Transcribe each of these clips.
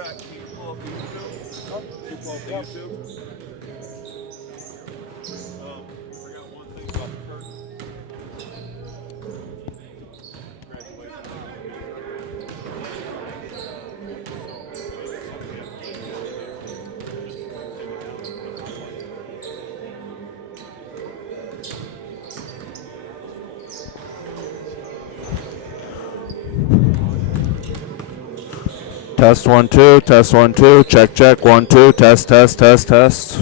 track, can you pull up the YouTube? Can you pull up the YouTube? Forgot one thing about the curtain. Test 1 2, test 1 2, check check 1 2, test test test test.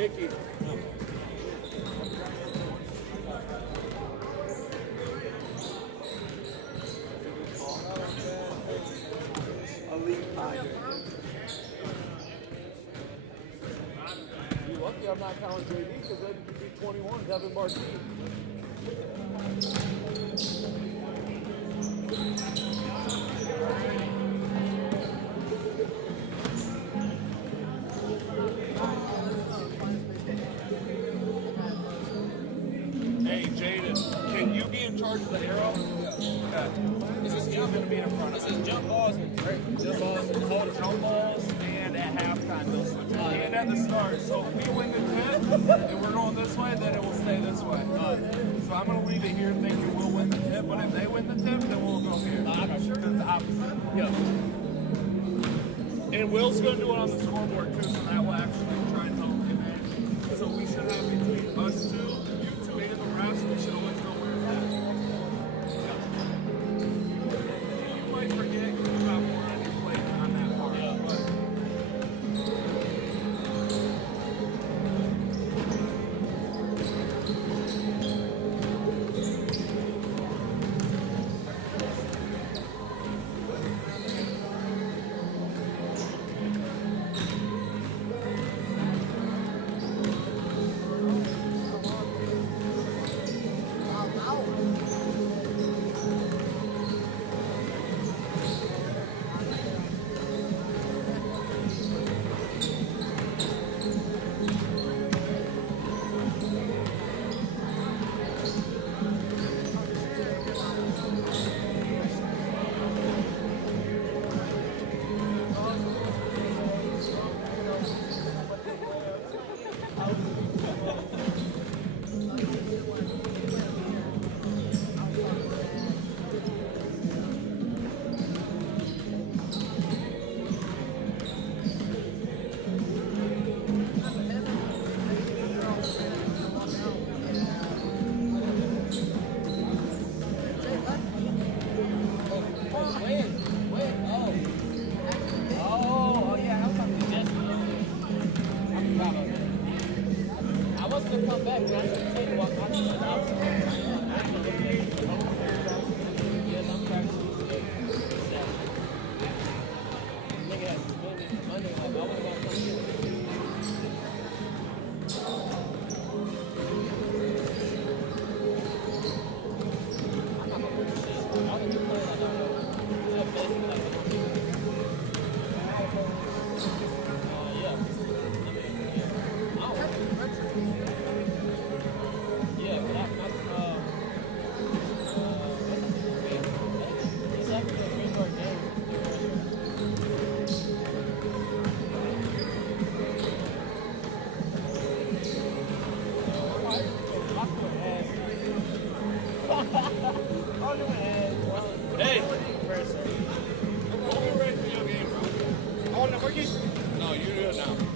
Mickey. You're lucky I'm not counting JD because then you'd be 21, Devin Martin. Hey, Jaden, can you be in charge of the arrow? Okay. This is jump going to be in front. This is jump balls and jump balls and hold jump balls and at halftime they'll switch. And at the start. So if we win the tip and we're going this way, then it will stay this way. So I'm going to leave it here thinking we'll win the tip, but if they win the tip, then we'll go here. I'm sure. Because the opposite. Yeah. And Will's going to do it on the scoreboard too, so that will actually try and help him in. So we should have between us two, you two, and the rest, we should always know where it's at. You might forget because you got more on your plate on that part. But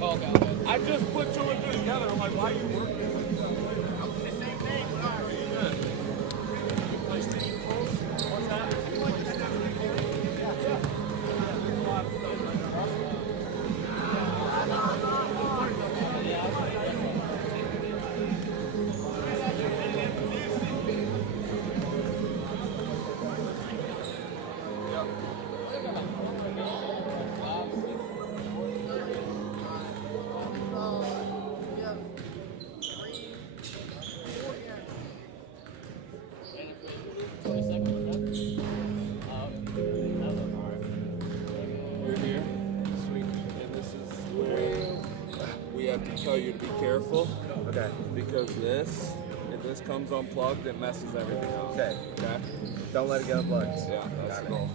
Okay. I just put 2 and 2 together. I'm like, why are you working? The same thing. What are you good? Play Steve Close. What's that? You're here. Sweet. And this is where we have to tell you to be careful. Okay. Because if this comes unplugged, it messes everything up. Okay. Okay? Don't let it get unplugged. Yeah, that's the goal.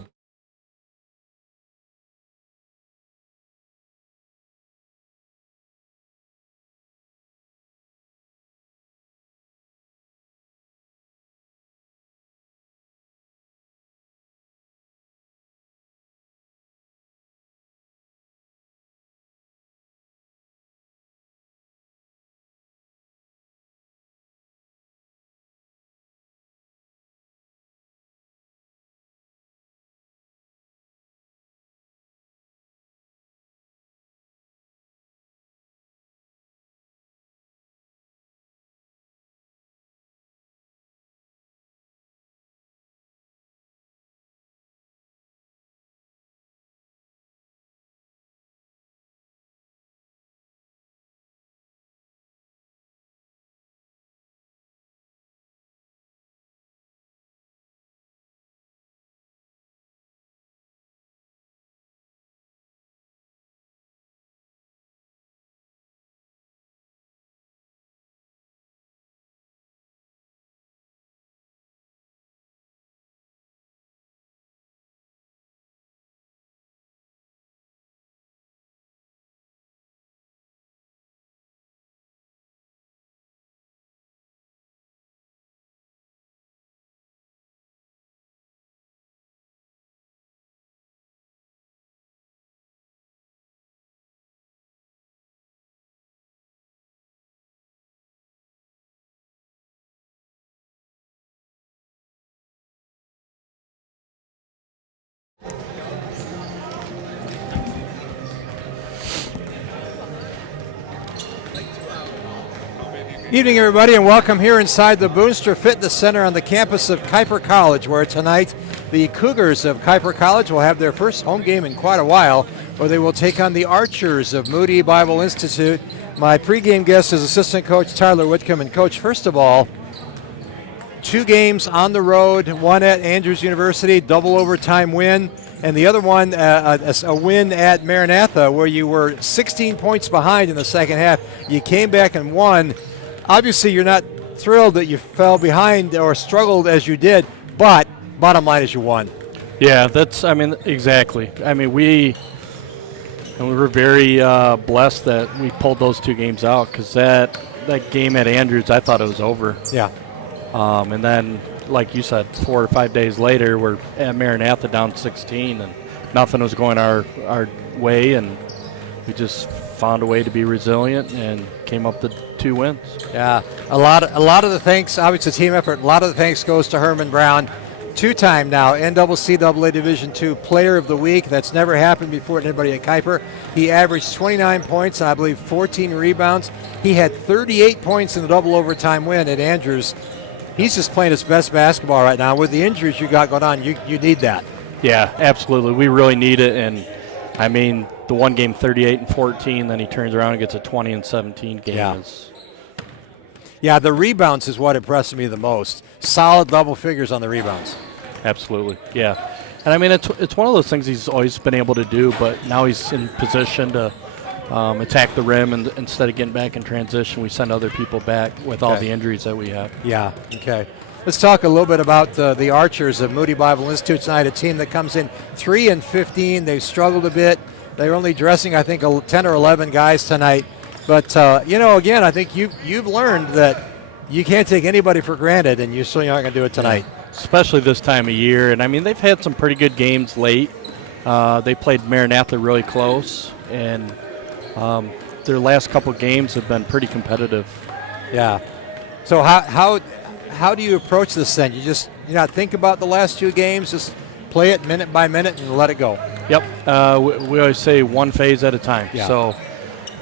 Evening, everybody, and welcome here inside the Boonstra Fitness Center on the campus of Kuyper College, where tonight the Cougars of Kuyper College will have their first home game in quite a while, where they will take on the Archers of Moody Bible Institute. My pregame guest is assistant coach Tyler Whitcomb. And coach, first of all, 2 games on the road, one at Andrews University, double overtime win, and the other one a win at Maranatha, where you were 16 points behind in the second half. You came back and won. Obviously, you're not thrilled that you fell behind or struggled as you did, but bottom line is you won. Yeah, exactly. We were very blessed that we pulled those 2 games out, because that game at Andrews, I thought it was over. Yeah. And then, like you said, 4 or 5 days later, we're at Maranatha down 16, and nothing was going our way, and we just found a way to be resilient and came up with 2 wins. Yeah, a lot of the thanks, obviously team effort, a lot of the thanks goes to Herman Brown, 2-time now NCAA Division II Player of the Week. That's never happened before to anybody at Kuyper. He averaged 29 points, I believe 14 rebounds. He had 38 points in the double overtime win at Andrews. He's just playing his best basketball right now. With the injuries you got going on, you need that. Yeah, absolutely. We really need it, and the one game 38 and 14, then he turns around and gets a 20 and 17 game. Yeah, the rebounds is what impressed me the most. Solid double figures on the rebounds. Absolutely, yeah. And it's one of those things he's always been able to do, but now he's in position to attack the rim, and instead of getting back in transition, we send other people back with all the injuries that we have. Yeah, okay. Let's talk a little bit about the Archers of Moody Bible Institute tonight, a team that comes in 3-15. They've struggled a bit. They're only dressing, I think, 10 or 11 guys tonight. But, again, I think you've learned that you can't take anybody for granted, and you're certainly not going to do it tonight. Especially this time of year. And, they've had some pretty good games late. They played Maranatha really close, and their last couple games have been pretty competitive. Yeah. So how do you approach this then? You not think about the last 2 games, just play it minute by minute and let it go. Yep. We always say one phase at a time. Yeah. So,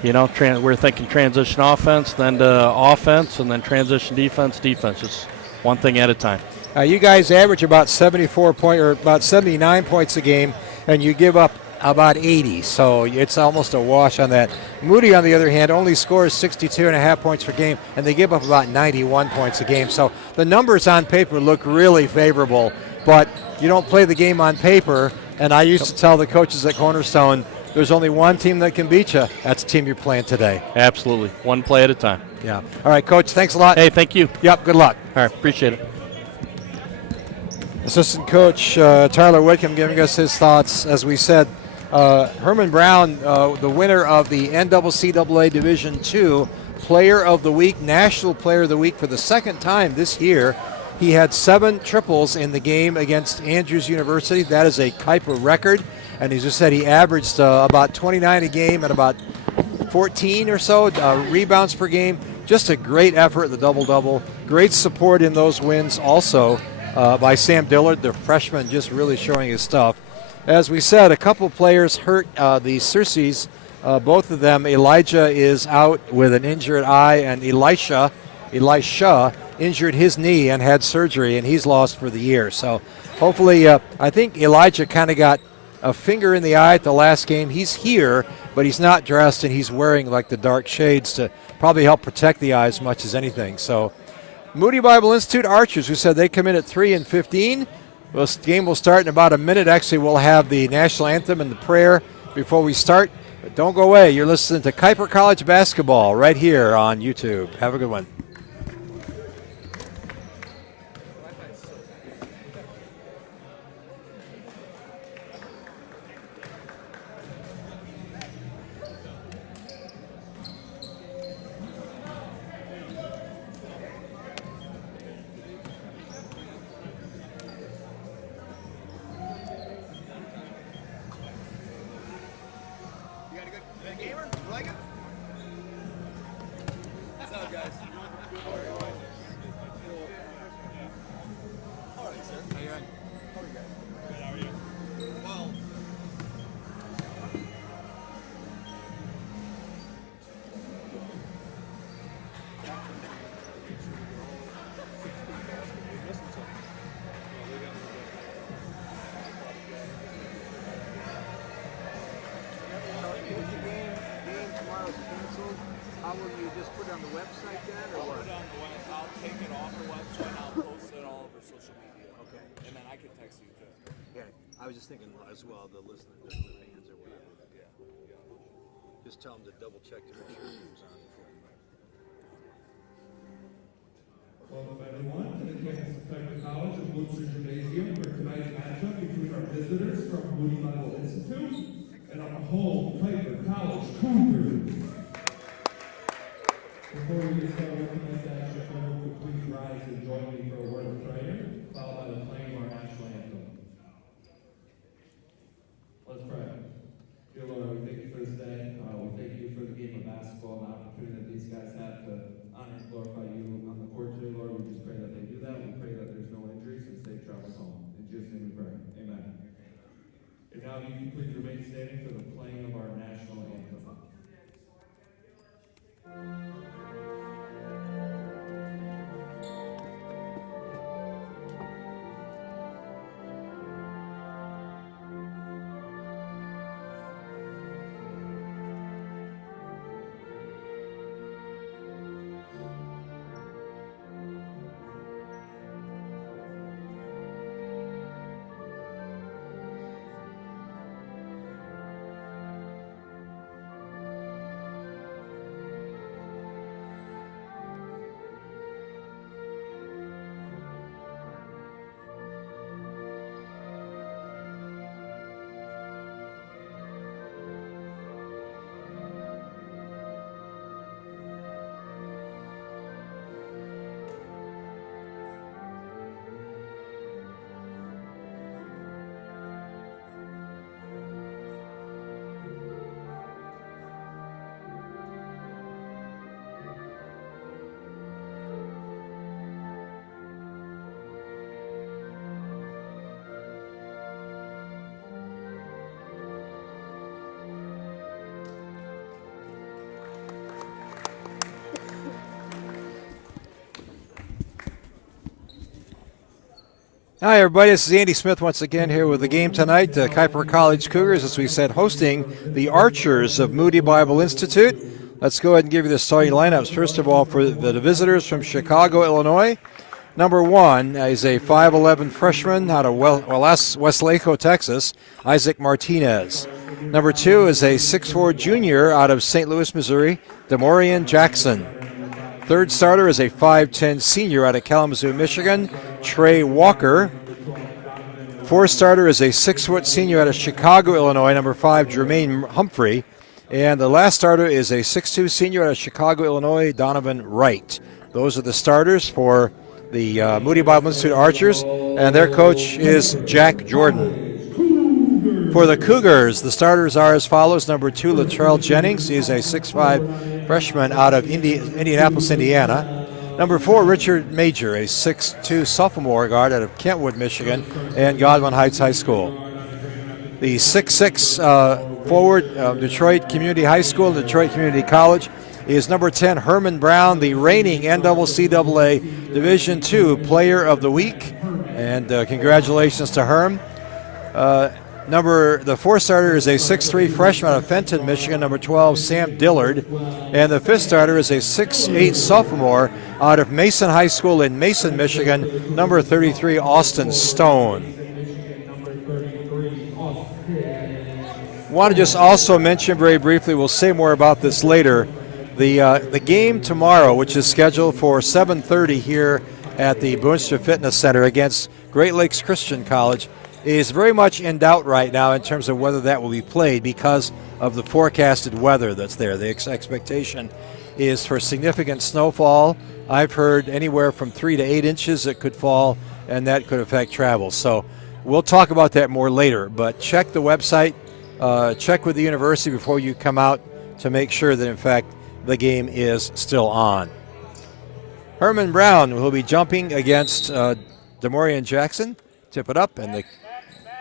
we're thinking transition offense, then to offense, and then transition defense. Just one thing at a time. You guys average about 79 points a game, and you give up about 80, so it's almost a wash on that. Moody, on the other hand, only scores 62.5 points per game, and they give up about 91 points a game. So the numbers on paper look really favorable, but you don't play the game on paper. And I used to tell the coaches at Cornerstone, there's only one team that can beat you. That's the team you're playing today. Absolutely. One play at a time. Yeah. All right, Coach, thanks a lot. Hey, thank you. Yep, good luck. All right, appreciate it. Assistant Coach Tyler Whitcomb giving us his thoughts. As we said, Herman Brown, the winner of the NCCAA Division II Player of the Week, National Player of the Week for the second time this year. He had 7 triples in the game against Andrews University. That is a Kuyper record. And as you said, he averaged about 29 a game and about 14 or so rebounds per game. Just a great effort at the double-double. Great support in those wins also by Sam Dillard, the freshman, just really showing his stuff. As we said, a couple players hurt the Circes. Both of them, Elijah is out with an injured eye, and Elisha injured his knee and had surgery, and he's lost for the year. So hopefully, I think Elijah kind of got a finger in the eye at the last game. He's here, but he's not dressed, and he's wearing like the dark shades to probably help protect the eye as much as anything. So Moody Bible Institute Archers, who said they come in at 3-15. This game will start in about a minute. Actually, we'll have the national anthem and the prayer before we start. But don't go away. You're listening to Kuyper College basketball right here on YouTube. Have a good one. I was just thinking as well, the listening to the fans or whatever. Yeah. Just tell them to double check to make sure it was on before. Welcome everyone to the campus of Kuyper College and Woodson Gymnasium for tonight's matchup between our visitors from Moody Bible Institute and our home Kuyper College Cougars. Before we get started with tonight's action, if everyone could please rise and join me for a word of prayer, followed by the playing of our national anthem. Let's pray. Dear Lord, we thank you for this day. We thank you for the game of basketball and the opportunity that these guys have to honor and glorify you on the court today, Lord. We just pray that they do that. We pray that there's no injuries and safe travels home. In Jesus' name we pray. Amen. And now you can please remain standing for the playing of our national anthem. Hi, everybody. This is Andy Smith once again here with the game tonight. The Kuyper College Cougars, as we said, hosting the Archers of Moody Bible Institute. Let's go ahead and give you the starting lineups. First of all, for the visitors from Chicago, Illinois. Number 1 is a 5'11 freshman out of Westlake, Texas, Isaac Martinez. Number 2 is a 6'4 junior out of St. Louis, Missouri, Demorian Jackson. Third starter is a 5'10 senior out of Kalamazoo, Michigan, Trey Walker. Fourth starter is a 6-foot senior out of Chicago, Illinois, number 5, Jermaine Humphrey. And the last starter is a 6'2 senior out of Chicago, Illinois, Donovan Wright. Those are the starters for the Moody Bible Institute Archers, and their coach is Jack Jordan. For the Cougars, the starters are as follows. Number 2, Latrell Jennings. He is a 6'5 freshman out of Indianapolis, Indiana. Number 4, Richard Major, a 6'2 sophomore guard out of Kentwood, Michigan, and Godwin Heights High School. The 6'6 forward of Detroit Community High School and Detroit Community College is number 10, Herman Brown, the reigning NCAA Division II Player of the Week. And congratulations to Herm. The fourth starter is a 6'3 freshman out of Fenton, Michigan, number 12, Sam Dillard. And the fifth starter is a 6'8 sophomore out of Mason High School in Mason, Michigan, number 33, Austin Stone. Want to just also mention very briefly, we'll say more about this later, the game tomorrow, which is scheduled for 7:30 here at the Boonstra Fitness Center against Great Lakes Christian College, is very much in doubt right now in terms of whether that will be played because of the forecasted weather that's there. The expectation is for significant snowfall. I've heard anywhere from 3 to 8 inches that could fall, and that could affect travel. So we'll talk about that more later, but check the website, check with the university before you come out to make sure that, in fact, the game is still on. Herman Brown will be jumping against Demorian Jackson. Tip it up, and the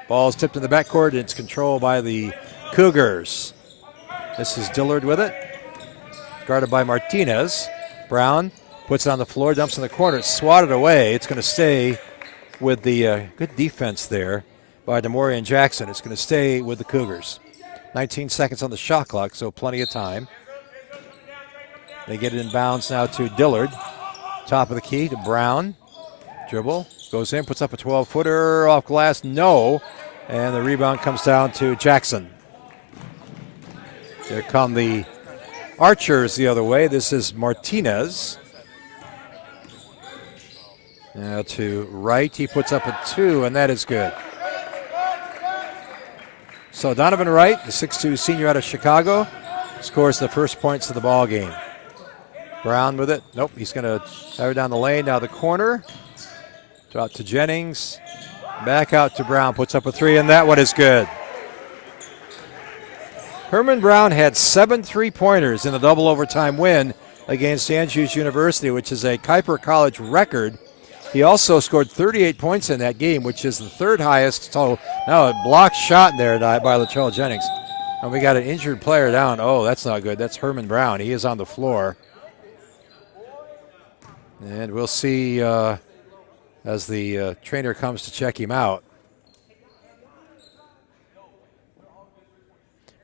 ball is tipped in the backcourt, and it's controlled by the Cougars. This is Dillard with it, guarded by Martinez. Brown puts it on the floor, dumps in the corner. It's swatted away. It's going to stay with the good defense there by Demorian Jackson. It's going to stay with the Cougars. 19 seconds on the shot clock, so plenty of time. They get it in bounds now to Dillard. Top of the key to Brown. Dribble. Goes in, puts up a 12-footer off glass. No. And the rebound comes down to Jackson. Here come the Archers the other way. This is Martinez. Now to Wright. He puts up a 2, and that is good. So Donovan Wright, the 6'2 senior out of Chicago, scores the first points of the ball game. Brown with it. Nope, he's going to have it down the lane. Now the corner. Drop to Jennings. Back out to Brown. Puts up a 3, and that one is good. Herman Brown had 7 3-pointers in a double overtime win against Andrews University, which is a Kuyper College record. He also scored 38 points in that game, which is the third highest total. Now a blocked shot in there by Latrell Jennings. And we got an injured player down. Oh, that's not good. That's Herman Brown. He is on the floor. And we'll see as the trainer comes to check him out.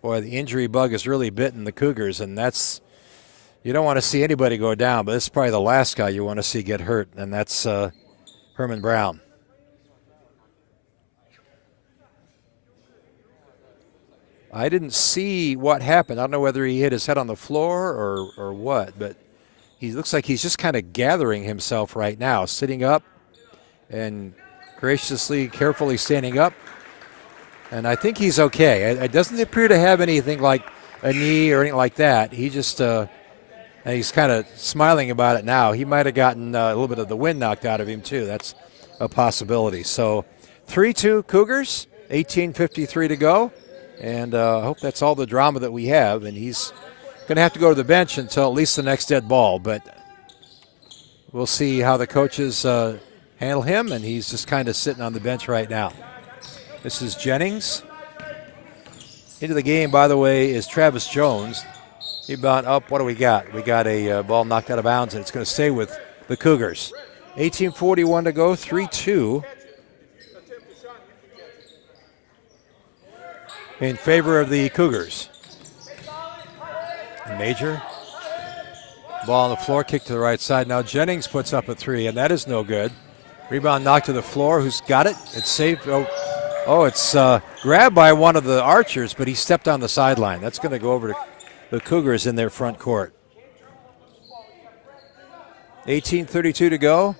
Boy, the injury bug has really bitten the Cougars, and that's, you don't want to see anybody go down, but this is probably the last guy you want to see get hurt, and that's Herman Brown. I didn't see what happened. I don't know whether he hit his head on the floor or what, but he looks like he's just kind of gathering himself right now, sitting up and graciously, carefully standing up. And I think he's okay. It doesn't appear to have anything like a knee or anything like that. He just, and he's kind of smiling about it now. He might have gotten a little bit of the wind knocked out of him too. That's a possibility. So 3-2 Cougars, 18:53 to go. And I hope that's all the drama that we have. And he's going to have to go to the bench until at least the next dead ball. But we'll see how the coaches handle him, and he's just kind of sitting on the bench right now. This is Jennings. Into the game, by the way, is Travis Jones. Rebound up. What do we got? We got a ball knocked out of bounds, and it's going to stay with the Cougars. 18:41 to go, 3-2. in favor of the Cougars. Major. Ball on the floor, kick to the right side. Now Jennings puts up a three, and that is no good. Rebound knocked to the floor. Who's got it? It's saved. It's grabbed by one of the Archers, but he stepped on the sideline. That's going to go over to the Cougars in their front court. 18:32 to go.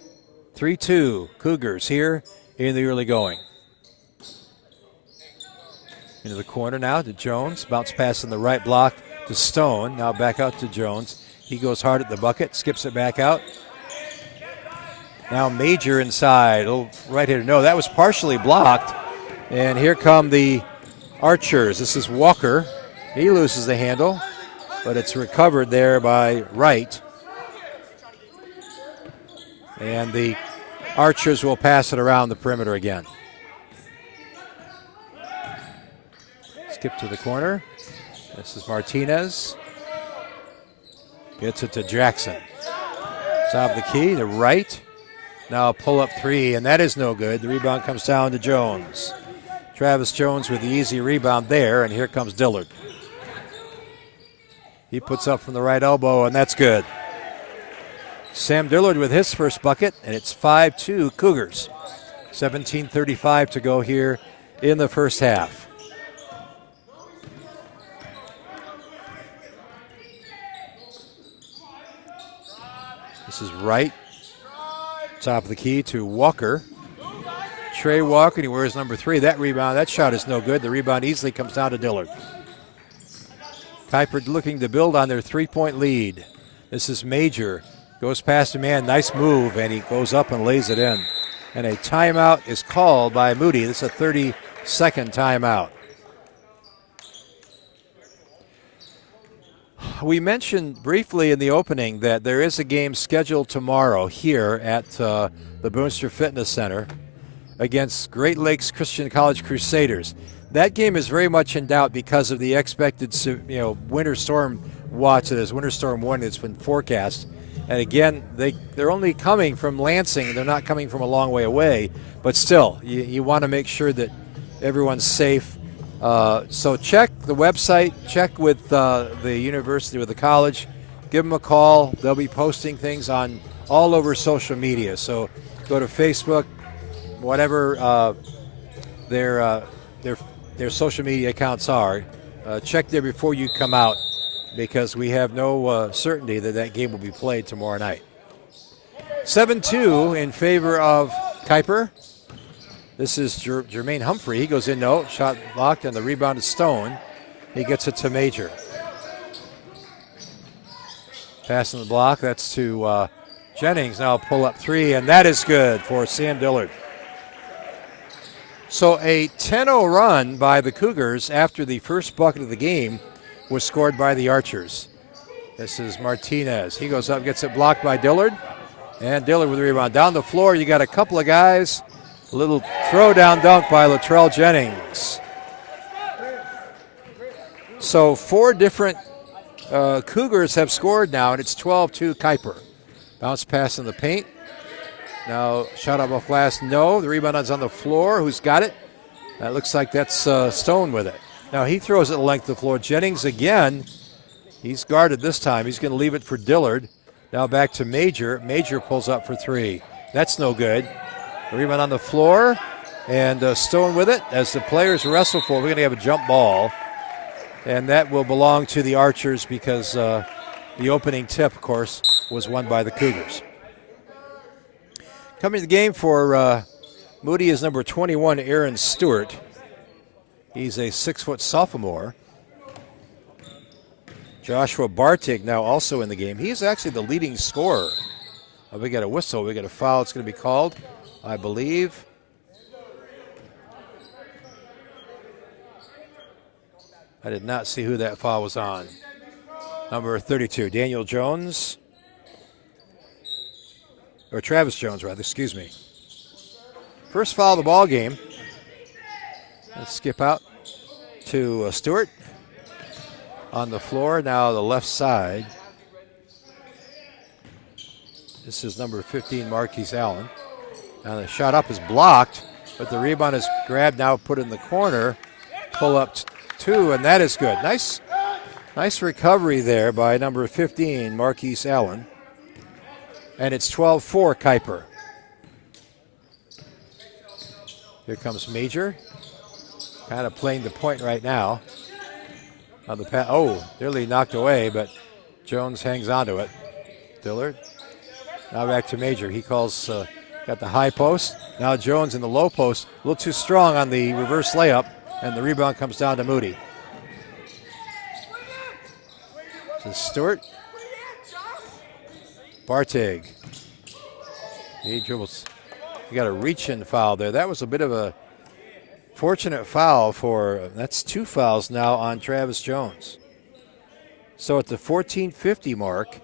3-2 Cougars here in the early going. Into the corner now to Jones. Bounce pass in the right block to Stone. Now back out to Jones. He goes hard at the bucket, skips it back out. Now Major inside. Oh, right hitter. No, that was partially blocked. And here come the Archers. This is Walker. He loses the handle, but it's recovered there by Wright. And the Archers will pass it around the perimeter again. Skip to the corner. This is Martinez. Gets it to Jackson. Top of the key to Wright. Now a pull-up three, and that is no good. The rebound comes down to Jones. Travis Jones with the easy rebound there, and here comes Dillard. He puts up from the right elbow, and that's good. Sam Dillard with his first bucket, and it's 5-2 Cougars. 17:35 to go here in the first half. This is Wright. Top of the key to Walker. Trey Walker, and he wears number 3. That rebound, that shot is no good. The rebound easily comes down to Dillard. Kuyper looking to build on their 3-point lead. This is Major. Goes past a man, nice move, and he goes up and lays it in. And a timeout is called by Moody. This is a 30-second timeout. We mentioned briefly in the opening that there is a game scheduled tomorrow here at the Boonster Fitness Center against Great Lakes Christian College Crusaders. That game is very much in doubt because of the expected winter storm watch. There's winter storm 1 that's been forecast. And again, they're only coming from Lansing. They're not coming from a long way away. But still, you want to make sure that everyone's safe. So check the website, check with the university, with the college, give them a call. They'll be posting things on all over social media. So go to Facebook, whatever their social media accounts are. Check there before you come out, because we have no certainty that game will be played tomorrow night. 7-2 in favor of Kuyper. This is Jermaine Humphrey. He goes in, no, shot blocked, and the rebound is Stone. He gets it to Major. Passing the block, that's to Jennings. Now a pull-up three, and that is good for Sam Dillard. So a 10-0 run by the Cougars after the first bucket of the game was scored by the Archers. This is Martinez. He goes up, gets it blocked by Dillard, and Dillard with the rebound. Down the floor, you got a couple of guys. A little throw-down dunk by Latrell Jennings. So 4 different Cougars have scored now, and it's 12-2 Kuyper. Bounce pass in the paint. Now shot up off glass, no. The rebound is on the floor. Who's got it? That looks like that's Stone with it. Now he throws it the length of the floor. Jennings again. He's guarded this time. He's going to leave it for Dillard. Now back to Major. Major pulls up for 3. That's no good. The rebound on the floor, and Stone with it. As the players wrestle for it, we're going to have a jump ball, and that will belong to the Archers because the opening tip, of course, was won by the Cougars. Coming to the game for Moody is number 21, Aaron Stewart. He's a 6-foot sophomore. Joshua Bartig now also in the game. He's actually the leading scorer. We got a whistle. We got a foul. It's going to be called, I believe. I did not see who that foul was on. Number 32, Daniel Jones. Or Travis Jones, rather, excuse me. First foul of the ball game. Let's skip out to Stewart. On the floor, now the left side. This is number 15, Marquise Allen. Now the shot up is blocked, but the rebound is grabbed, now put in the corner. Pull up two, and that is good. Nice recovery there by number 15, Marquise Allen. And it's 12-4 Kuyper. Here comes Major. Kind of playing the point right now. On the nearly knocked away, but Jones hangs on to it. Dillard. Now back to Major. He calls, got the high post. Now Jones in the low post. A little too strong on the reverse layup, and the rebound comes down to Moody. To Stewart. Bartig. He dribbles. He got a reach-in foul there. That was a bit of a fortunate foul that's 2 fouls now on Travis Jones. So at the 14:50 mark,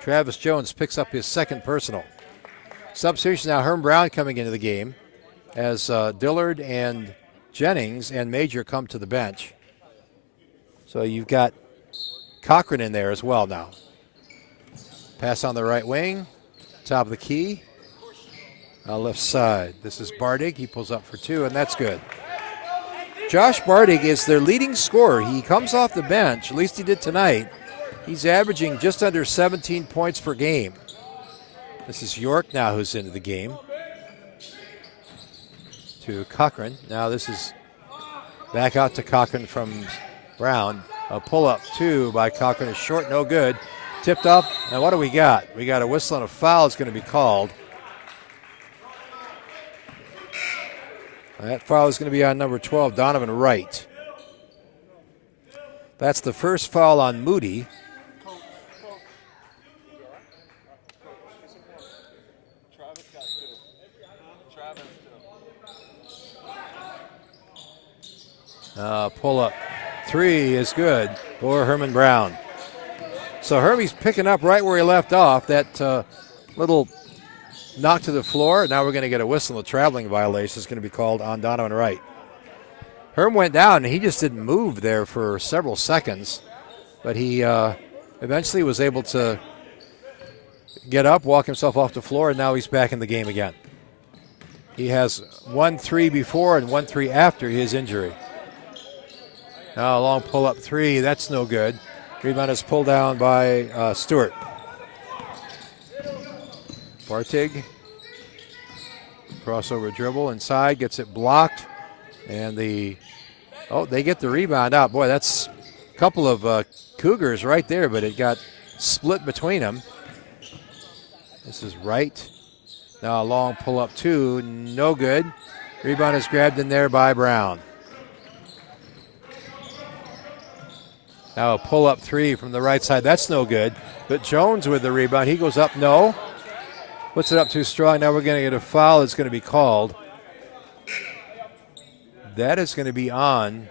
Travis Jones picks up his second personal. Substitution now, Herm Brown coming into the game as Dillard and Jennings and Major come to the bench. So you've got Cochran in there as well now. Pass on the right wing, top of the key. Left side. This is Bartig. He pulls up for 2, and that's good. Josh Bartig is their leading scorer. He comes off the bench, at least he did tonight. He's averaging just under 17 points per game. This is York now who's into the game. To Cochran. Now this is back out to Cochran from Brown. A pull-up 2 by Cochran is short, no good. Tipped up, and what do we got? We got a whistle and a foul is going to be called. That foul is going to be on number 12, Donovan Wright. That's the first foul on Moody. Pull up 3 is good for Herman Brown. So Hermie's picking up right where he left off. That little knock to the floor. Now we're going to get a whistle. A traveling violation is going to be called on Donovan Wright. Herm went down, and he just didn't move there for several seconds. But he eventually was able to get up, walk himself off the floor, and now he's back in the game again. He has 1-3 before and 1-3 after his injury. Now a long pull-up 3. That's no good. Rebound is pulled down by Stewart. Bartig. Crossover dribble inside, gets it blocked. And they get the rebound out. Boy, that's a couple of Cougars right there, but it got split between them. This is Wright. Now a long pull-up 2, no good. Rebound is grabbed in there by Brown. Now a pull-up 3 from the right side. That's no good. But Jones with the rebound. He goes up, no. Puts it up too strong. Now we're going to get a foul that's going to be called. That's going to be on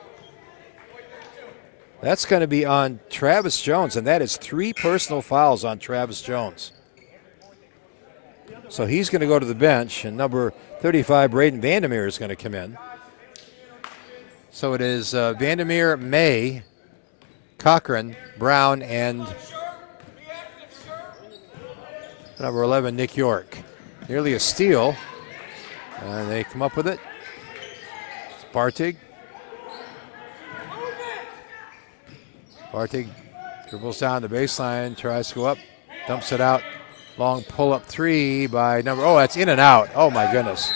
Travis Jones, and that is 3 personal fouls on Travis Jones. So he's going to go to the bench, and number 35, Braden Vandermeer, is going to come in. So it is Vandermeer, May, Cochran, Brown, and number 11, Nick York. Nearly a steal, and they come up with it. It's Bartig. Bartig dribbles down the baseline, tries to go up, dumps it out. Long pull-up 3 by number, that's in and out. Oh, my goodness.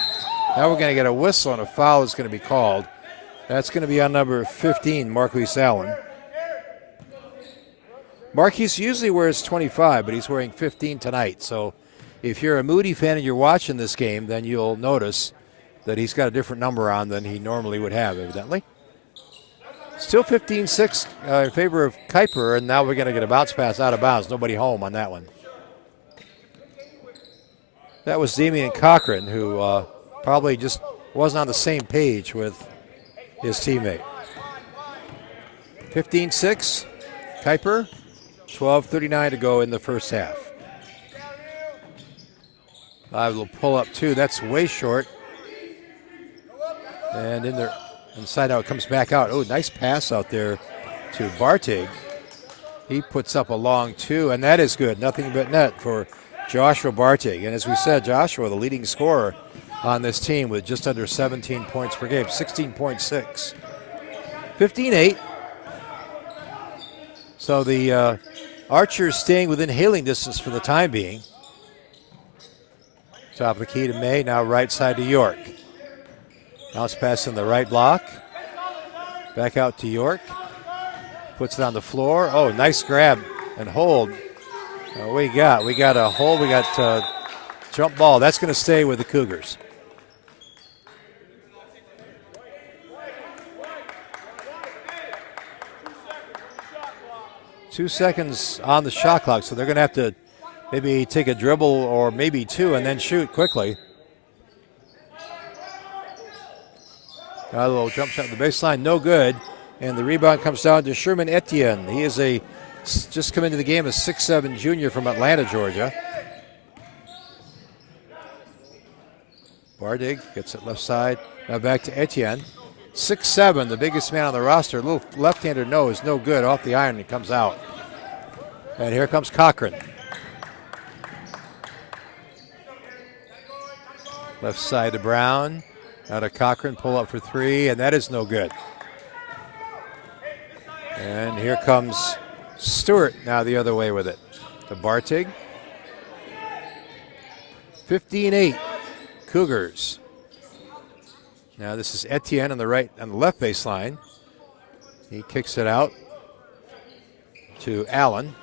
Now we're going to get a whistle, and a foul is going to be called. That's going to be on number 15, Marquise Allen. Marquise usually wears 25, but he's wearing 15 tonight. So if you're a Moody fan and you're watching this game, then you'll notice that he's got a different number on than he normally would have, evidently. Still 15-6 in favor of Kuyper, and now we're going to get a bounce pass out of bounds. Nobody home on that one. That was Damian Cochran, who probably just wasn't on the same page with his teammate. 15-6, Kuyper. 12:39 to go in the first half. I will pull up 2. That's way short. And in there, inside out, comes back out. Oh, nice pass out there to Bartig. He puts up a long 2, and that is good. Nothing but net for Joshua Bartig. And as we said, Joshua, the leading scorer on this team with just under 17 points per game, 16.6. 15-8. So the Archers staying within hailing distance for the time being. Top of the key to May, now right side to York. Bounce pass in the right block. Back out to York. Puts it on the floor. Oh, nice grab and hold. We got a hold. We got jump ball. That's going to stay with the Cougars. Two seconds on the shot clock, so they're going to have to maybe take a dribble or maybe two and then shoot quickly. Got a little jump shot at the baseline, no good. And the rebound comes down to Sherman Etienne. He is just come into the game, a 6'7" junior from Atlanta, Georgia. Bardig gets it left side. Now back to Etienne. 6'7", the biggest man on the roster. A little left-hander no is no good. Off the iron, it comes out. And here comes Cochran. Left side to Brown. Now to Cochran, pull up for three, and that is no good. And here comes Stewart now the other way with it. To Bartig. 15-8, Cougars. Now this is Etienne on the left baseline. He kicks it out to Allen.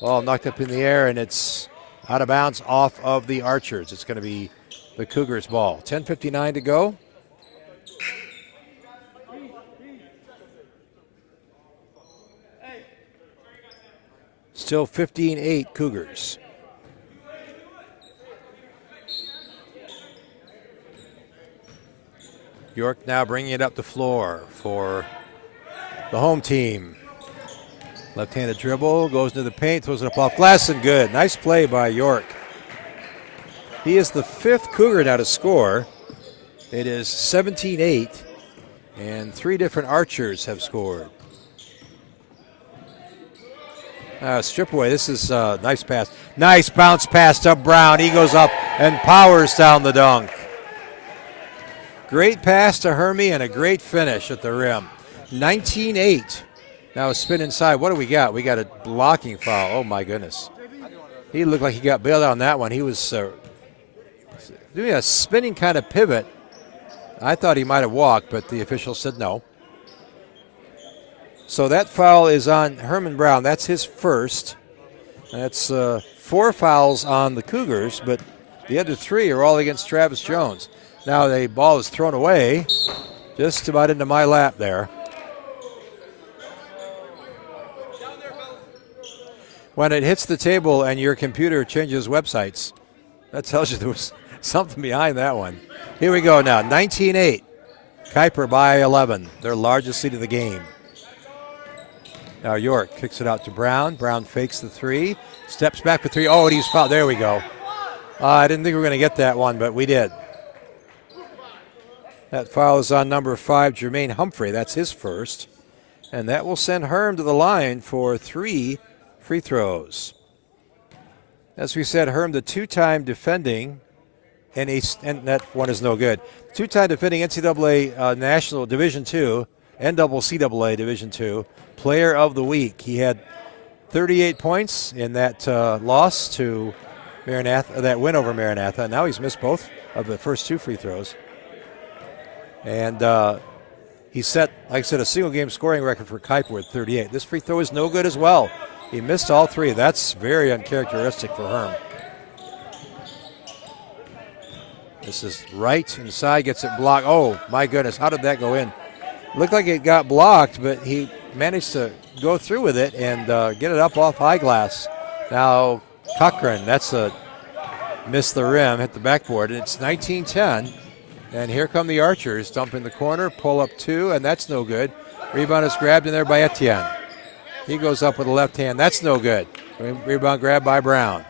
Ball knocked up in the air, and it's out of bounds off of the Archers. It's going to be the Cougars' ball. 10:59 to go. Still 15-8 Cougars. York now bringing it up the floor for the home team. Left-handed dribble, goes into the paint, throws it up off glass and good. Nice play by York. He is the fifth Cougar now to score. It is 17-8, and three different Archers have scored. Strip away. This is a nice pass. Nice bounce pass to Brown. He goes up and powers down the dunk. Great pass to Hermie and a great finish at the rim. 19-8. Now a spin inside. What do we got? We got a blocking foul. Oh, my goodness. He looked like he got bailed out on that one. He was doing a spinning kind of pivot. I thought he might have walked, but the official said no. So that foul is on Herman Brown. That's his first. That's 4 fouls on the Cougars, but the other 3 are all against Travis Jones. Now the ball is thrown away just about into my lap there. When it hits the table and your computer changes websites, that tells you there was something behind that one. Here we go now, 19-8. Kuyper by 11, their largest lead of the game. Now York kicks it out to Brown. Brown fakes the 3, steps back for 3. Oh, and he's fouled. There we go. I didn't think we were going to get that one, but we did. That foul is on number 5, Jermaine Humphrey. That's his first. And that will send Herm to the line for 3 free throws. As we said, Herm, the 2-time defending, and that one is no good. 2-time defending NCAA National Division II, NCAA Division II, Player of the Week. He had 38 points in that loss to Maranatha, that win over Maranatha. Now he's missed both of the first 2 free throws. And he set, like I said, a single-game scoring record for Kuyper with 38. This free throw is no good as well. He missed all 3. That's very uncharacteristic for Herm. This is right inside, gets it blocked. Oh, my goodness, how did that go in? Looked like it got blocked, but he managed to go through with it and get it up off high glass. Now, Cochran, that's a missed the rim, hit the backboard, and it's 19-10. And here come the Archers, dump in the corner, pull up 2, and that's no good. Rebound is grabbed in there by Etienne. He goes up with a left hand. That's no good. Rebound grabbed by Brown.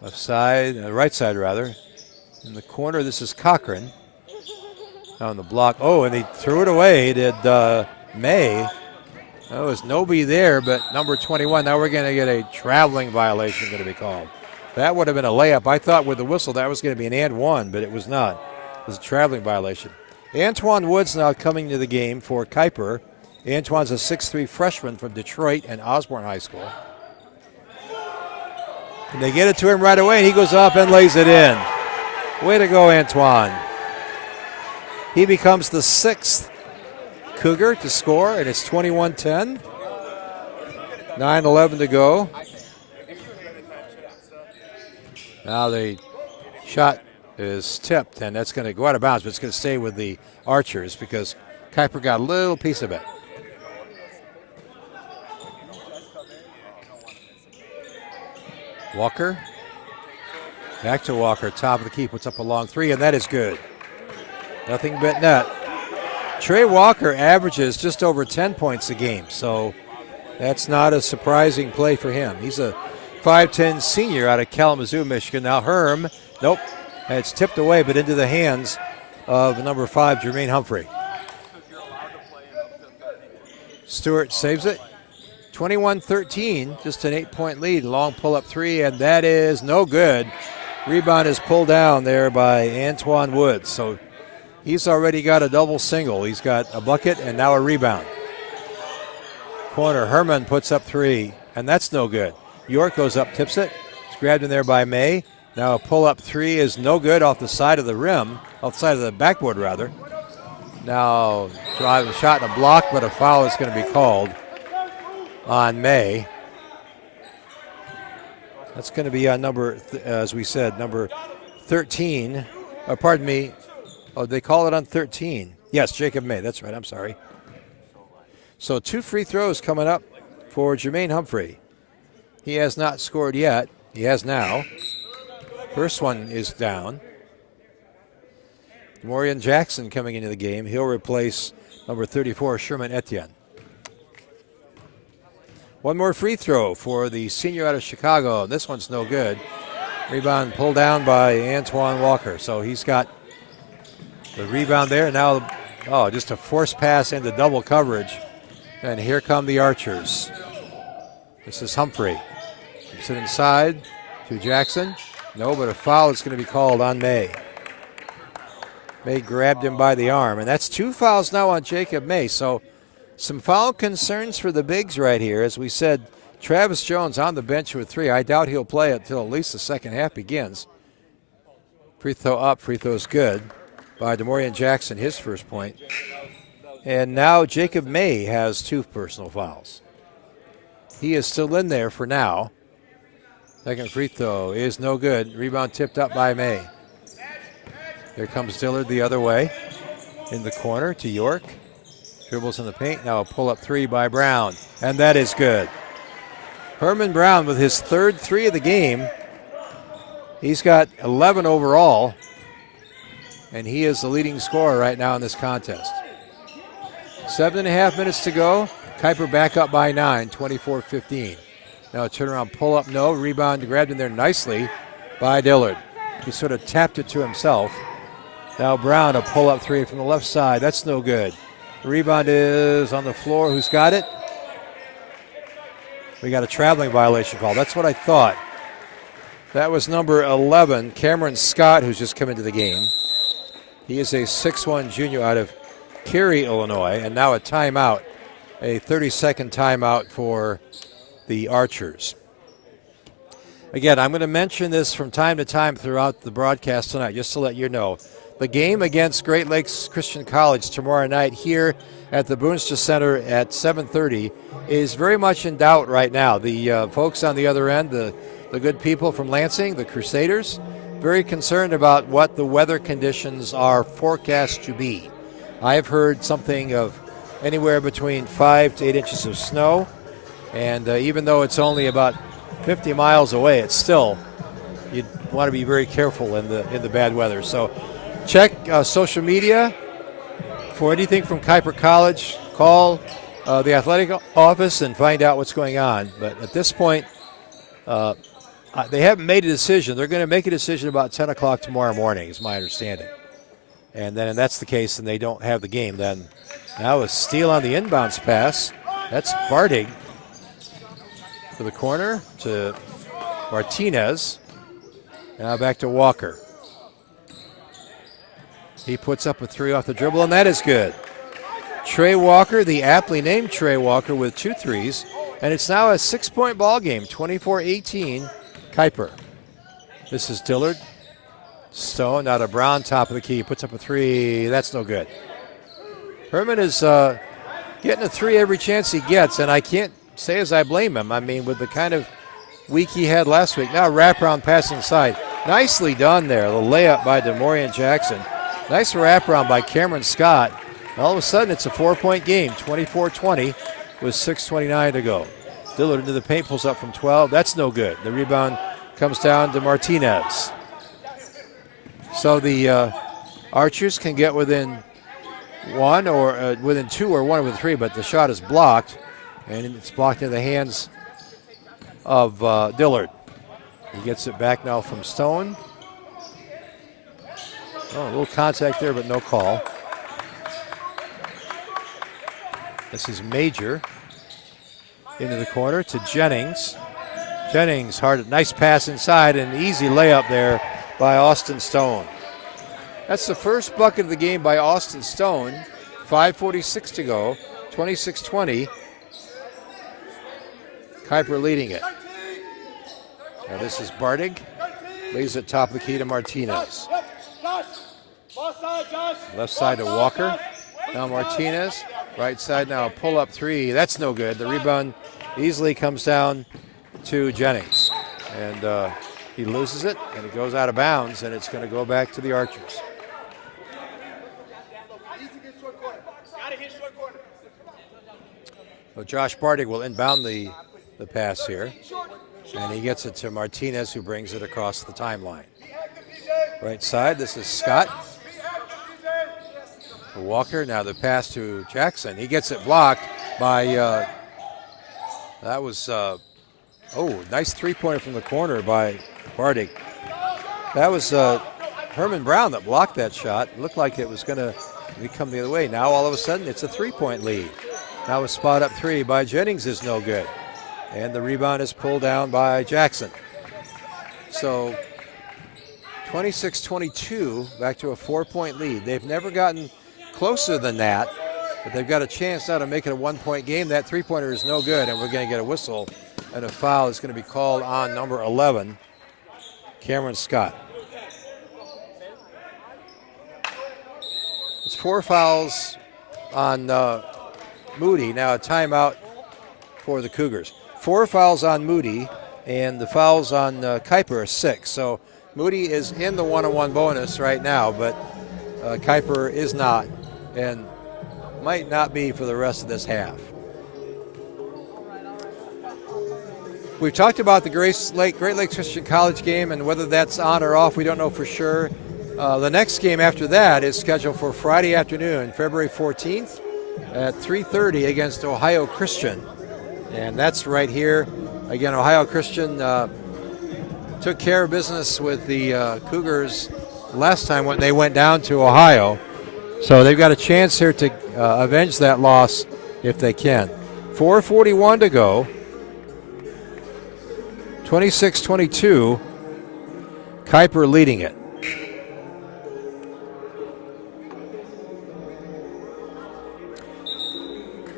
Left side, right side rather. In the corner, this is Cochran. On the block. Oh, and he threw it away, did May. There was nobody there, but number 21. Now we're going to get a traveling violation going to be called. That would have been a layup. I thought with the whistle that was going to be an and one, but it was not. It was a traveling violation. Antoine Woods now coming to the game for Kuyper. Antoine's a 6'3 freshman from Detroit and Osborne High School. And they get it to him right away, and he goes up and lays it in. Way to go, Antoine. He becomes the 6th Cougar to score, and it's 21-10. 9:11 to go. Now the shot is tipped, and that's going to go out of bounds, but it's going to stay with the Archers because Kuyper got a little piece of it. Walker. Back to Walker, top of the key, puts up a long three, and that is good. Nothing but net. Trey Walker averages just over 10 points a game, so that's not a surprising play for him. He's a 5'10 senior out of Kalamazoo, Michigan. Now Herm, nope, it's tipped away, but into the hands of number 5, Jermaine Humphrey. Stewart saves it. 21-13, just an 8-point lead. Long pull-up three, and that is no good. Rebound is pulled down there by Antoine Woods, so he's already got a double single. He's got a bucket and now a rebound. Corner, Herman puts up three, and that's no good. York goes up, tips it. It's grabbed in there by May. Now a pull-up three is no good off the side of the rim, off the side of the backboard, rather. Now driving shot and a block, but a foul is going to be called on May. That's going to be on as we said, number 13. Pardon me. Oh, they call it on 13. Yes, Jacob May. That's right. I'm sorry. So 2 free throws coming up for Jermaine Humphrey. He has not scored yet. He has now. First one is down. Morian Jackson coming into the game. He'll replace number 34, Sherman Etienne. One more free throw for the senior out of Chicago. This one's no good. Rebound pulled down by Antoine Walker. So he's got the rebound there. Now, just a forced pass into double coverage. And here come the Archers. This is Humphrey. Keeps it inside to Jackson. No, but a foul is going to be called on May. May grabbed him by the arm. And that's 2 fouls now on Jacob May. So some foul concerns for the bigs right here. As we said, Travis Jones on the bench with 3. I doubt he'll play until at least the second half begins. Free throw up, free throw's good by DeMorian Jackson, his first point. And now Jacob May has 2 personal fouls. He is still in there for now. Second free throw is no good. Rebound tipped up by May. Here comes Dillard the other way. In the corner to York. Dribbles in the paint. Now a pull-up three by Brown. And that is good. Herman Brown with his 3rd 3 of the game. He's got 11 overall. And he is the leading scorer right now in this contest. 7.5 minutes to go. Kuyper back up by 9, 24-15. Now a turnaround pull-up, no. Rebound grabbed in there nicely by Dillard. He sort of tapped it to himself. Now Brown, a pull-up three from the left side. That's no good. The rebound is on the floor. Who's got it? We got a traveling violation call. That's what I thought. That was number 11, Cameron Scott, who's just come into the game. He is a 6'1 junior out of Cary, Illinois, and now a timeout, a 30-second timeout for the Archers. Again, I'm going to mention this from time to time throughout the broadcast tonight, just to let you know. The game against Great Lakes Christian College tomorrow night here at the Boonstra Center at 7:30 is very much in doubt right now. The folks on the other end, the good people from Lansing, the Crusaders, very concerned about what the weather conditions are forecast to be. I have heard something of anywhere between 5 to 8 inches of snow, and even though it's only about 50 miles away, it's still, you'd want to be very careful in the bad weather. So check social media for anything from Kuyper College. Call the athletic office and find out what's going on. But at this point, they haven't made a decision. They're going to make a decision about 10 o'clock tomorrow morning, is my understanding. And then if that's the case and they don't have the game, then now a steal on the inbounds pass That's Bartig to the corner to Martinez. Now back to Walker. He puts up a 3 off the dribble, and that is good. Trey Walker, the aptly named Trey Walker, with 2 threes. And it's now a 6-point ball game, 24-18, Kuyper. This is Dillard. Stone, now to Brown, top of the key, puts up a 3. That's no good. Herman is getting a 3 every chance he gets, and I can't say as I blame him. I mean, with the kind of week he had last week. Now wraparound pass inside. Nicely done there. The layup by DeMorian Jackson. Nice wraparound by Cameron Scott. All of a sudden, it's a 4-point game, 24-20, with 6:29 to go. Dillard into the paint, pulls up from 12. That's no good. The rebound comes down to Martinez. So the Archers can get within 1 or within 2 or 1 with 3, but the shot is blocked, and it's blocked in the hands of Dillard. He gets it back now from Stone. Oh, a little contact there, but no call. This is Major into the corner to Jennings. Jennings, nice pass inside, and an easy layup there by Austin Stone. That's the first bucket of the game by Austin Stone. 5:46 to go, 26-20. Kuyper leading it. Now this is Bartig. Leaves it top of the key to Martinez. Left side to Walker. Now Martinez. Right side now, a pull-up 3. That's no good. The rebound easily comes down to Jennings. And he loses it, and it goes out of bounds, and it's going to go back to the Archers. So Josh Bartig will inbound the pass here. And he gets it to Martinez, who brings it across the timeline. Right side, this is Scott. Walker, now the pass to Jackson. He gets it blocked by, that was, nice 3-pointer from the corner by Bartig. That was Herman Brown that blocked that shot. It looked like it was going to come the other way. Now all of a sudden it's a 3-point lead. Now a spot up 3 by Jennings is no good. And the rebound is pulled down by Jackson. So 26-22, back to a 4-point lead. They've never gotten closer than that, but they've got a chance now to make it a 1-point game. That 3-pointer is no good, and we're going to get a whistle, and a foul is going to be called on number 11, Cameron Scott. It's 4 fouls on Moody. Now a timeout for the Cougars. 4 fouls on Moody, and the fouls on Kuyper are 6. So Moody is in the 1-on-1 bonus right now, but Kuyper is not, and might not be for the rest of this half. We've talked about the Great Lakes Christian College game, and whether that's on or off, we don't know for sure. The next game after that is scheduled for Friday afternoon, February 14th at 3:30 against Ohio Christian. And that's right here. Again, Ohio Christian took care of business with the Cougars last time when they went down to Ohio. So they've got a chance here to avenge that loss if they can. 4:41 to go. 26-22. Kuyper leading it.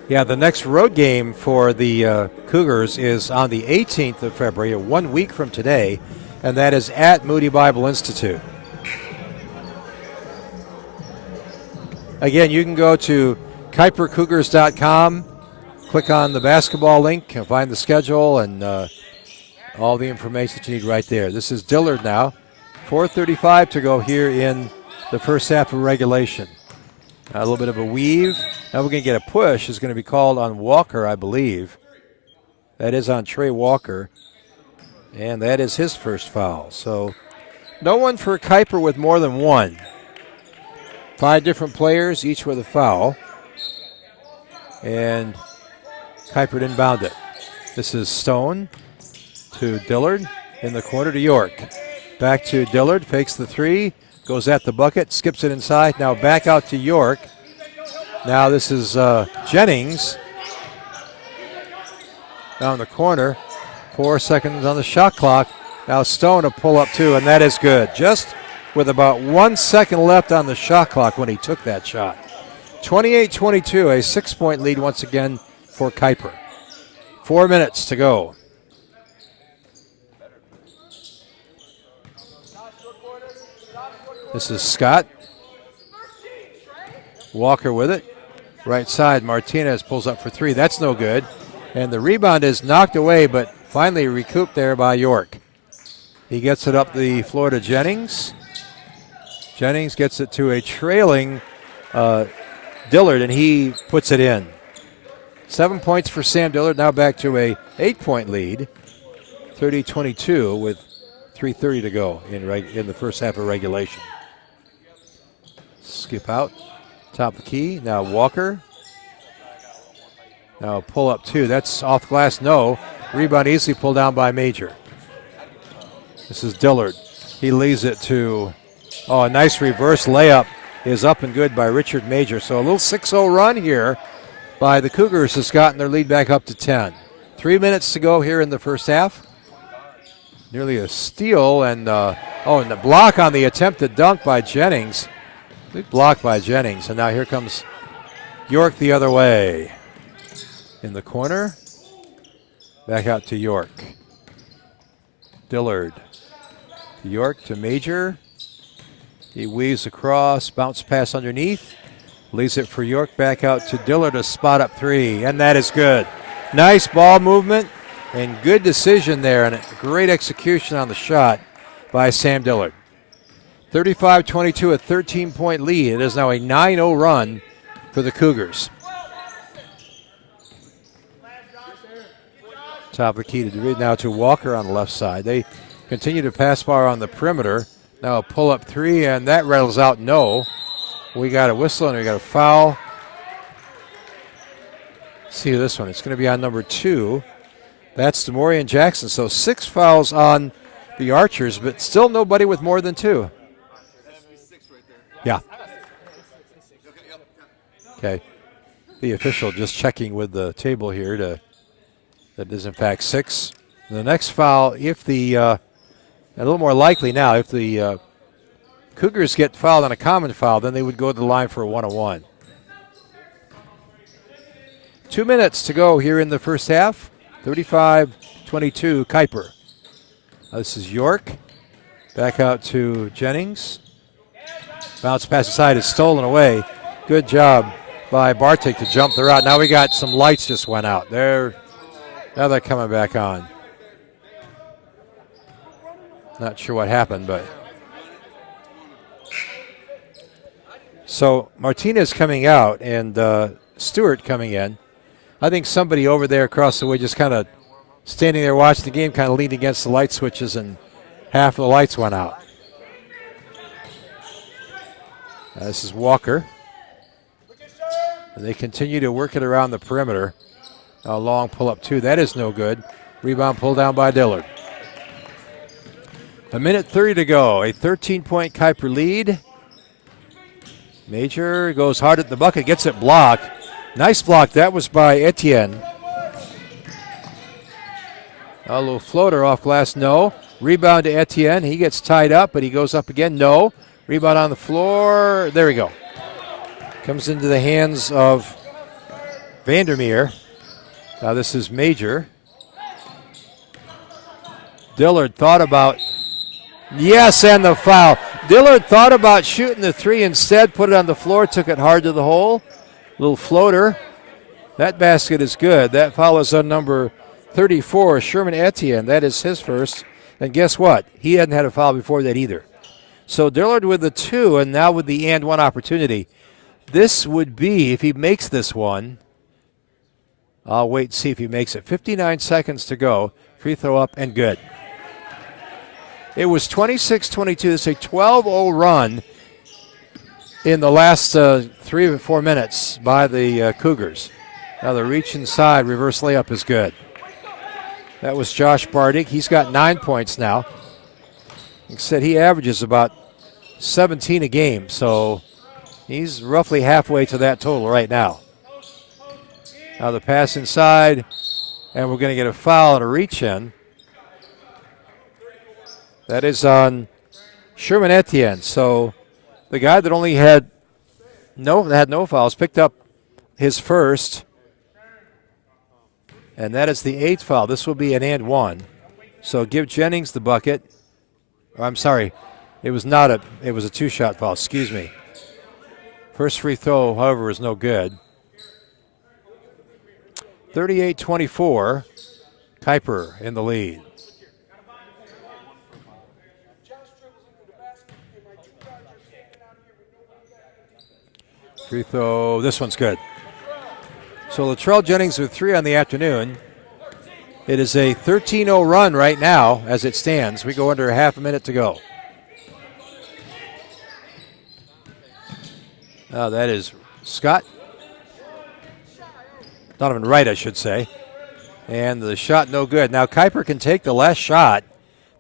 Yeah, the next road game for the Cougars is on the 18th of February, 1 week from today, and that is at Moody Bible Institute. Again, you can go to KuyperCougars.com, click on the basketball link, and find the schedule and all the information that you need right there. This is Dillard now. 4:35 to go here in the first half of regulation. A little bit of a weave. Now we're going to get a push. Is going to be called on Walker, I believe. That is on Trey Walker. And that is his first foul. So no one for Kuyper with more than 1. 5 different players, each with a foul. And Kuyper inbound it. This is Stone to Dillard in the corner to York. Back to Dillard, fakes the 3, goes at the bucket, skips it inside. Now back out to York. Now this is Jennings. down the corner. 4 seconds on the shot clock. Now Stone a pull up two, and that is good. Just with about 1 second left on the shot clock when he took that shot. 28-22, a 6-point lead once again for Kuyper. 4 minutes to go. This is Scott. Walker with it. Right side, Martinez pulls up for three. That's no good. And the rebound is knocked away, but finally recouped there by York. He gets it up the floor to Jennings. Jennings gets it to a trailing Dillard, and he puts it in. 7 points for Sam Dillard, now back to a 8-point lead. 30-22 with 3:30 to go in the first half of regulation. Skip out, top of the key. Now Walker. Now pull up two. That's off glass, no. Rebound easily pulled down by Major. This is Dillard. He leaves it to, a nice reverse layup is up and good by Richard Major. So a little 6-0 run here by the Cougars has gotten their lead back up to 10. 3 minutes to go here in the first half. Nearly a steal, and and the block on the attempted dunk by Jennings. Big block by Jennings, and now here comes York the other way. In the corner, back out to York. Dillard. To York to Major. He weaves across, bounce pass underneath. Leaves it for York, back out to Dillard, a spot up three, and that is good. Nice ball movement and good decision there, and a great execution on the shot by Sam Dillard. 35-22, a 13-point lead. It is now a 9-0 run for the Cougars. Top of the key to David, now to Walker on the left side. They continue to pass bar on the perimeter. Now a pull-up three, and that rattles out no. We got a whistle and we got a foul. See this one. It's going to be on number 2. That's Demorian Jackson. So 6 fouls on the Archers, but still nobody with more than 2. Yeah. Okay. The official just checking with the table here that is in fact 6. The next foul, if a little more likely now, if the Cougars get fouled on a common foul, then they would go to the line for a 1-on-1. 2 minutes to go here in the first half. 35-22, Kuyper. This is York. Back out to Jennings. Bounce pass aside is stolen away. Good job by Bartik to jump the route. Now we got some lights just went out. Now they're coming back on. Not sure what happened, but. So Martinez coming out and Stewart coming in. I think somebody over there across the way just kind of standing there watching the game, kind of leaned against the light switches, and half of the lights went out. This is Walker. And they continue to work it around the perimeter. A long pull-up, two. That is no good. Rebound pulled down by Dillard. 1:30 to go. A 13-point Kuyper lead. Major goes hard at the bucket, gets it blocked. Nice block. That was by Etienne. A little floater off glass, no. Rebound to Etienne. He gets tied up, but he goes up again, no. Rebound on the floor. There we go. Comes into the hands of Vandermeer. Now this is Major. Dillard thought about, yes, and the foul. Dillard thought about shooting the three, instead put it on the floor, took it hard to the hole. Little floater. That basket is good. That foul is on number 34, Sherman Etienne. That is his first. And guess what? He hadn't had a foul before that either. So Dillard with the 2, and now with the and 1 opportunity. This would be, if he makes this one, I'll wait and see if he makes it. 59 seconds to go. Free throw up and good. It was 26-22. It's a 12-0 run in the last 3 or 4 minutes by the Cougars. Now the reach inside, reverse layup is good. That was Josh Bartik. He's got 9 points now. Like I said, he averages about 17 a game, so he's roughly halfway to that total right now. Now the pass inside, And we're going to get a foul and a reach in. That is on Sherman Etienne. So the guy that only had no fouls picked up his first. And that is the 8th foul. This will be an and one. So give Jennings the bucket. I'm sorry. It was a 2-shot foul. Excuse me. First free throw, however, is no good. 38-24. Kuyper in the lead. Free throw. This one's good. So Latrell Jennings with 3 on the afternoon. It is a 13-0 run right now as it stands. We go under a half a minute to go. That is Scott. Donovan Wright, I should say. And the shot no good. Now Kuyper can take the last shot.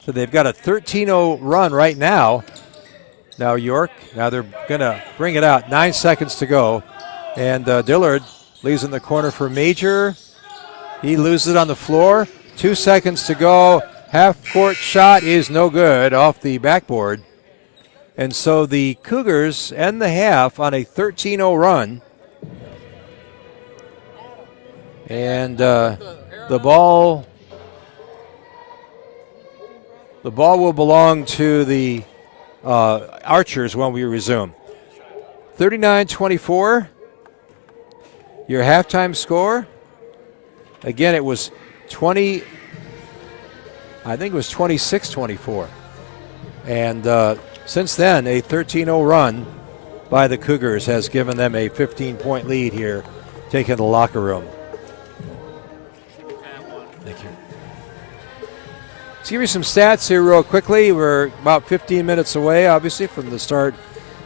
So they've got a 13-0 run right now. Now York, now they're going to bring it out. 9 seconds to go. And Dillard leaves in the corner for Major. He loses it on the floor. 2 seconds to go. Half-court shot is no good off the backboard. And so the Cougars end the half on a 13-0 run. And the ball will belong to the Archers when we resume. 39-24. Your halftime score. Again, it was 26-24. And since then, a 13-0 run by the Cougars has given them a 15-point lead here, taking the locker room. Thank you. Let's give you some stats here real quickly. We're about 15 minutes away, obviously, from the start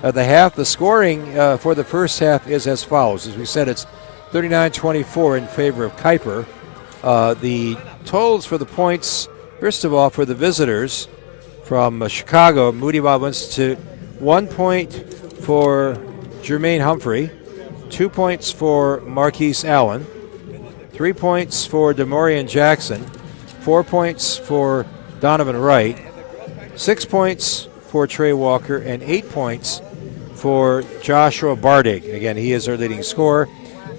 of the half. The scoring for the first half is as follows. As we said, it's 39-24 in favor of Kuyper. The totals for the points, first of all, for the visitors from Chicago, Moody Bible Institute, 1 point for Jermaine Humphrey, 2 points for Marquise Allen, 3 points for Demorian Jackson, 4 points for Donovan Wright, 6 points for Trey Walker, and 8 points for Joshua Bardig. Again, he is our leading scorer.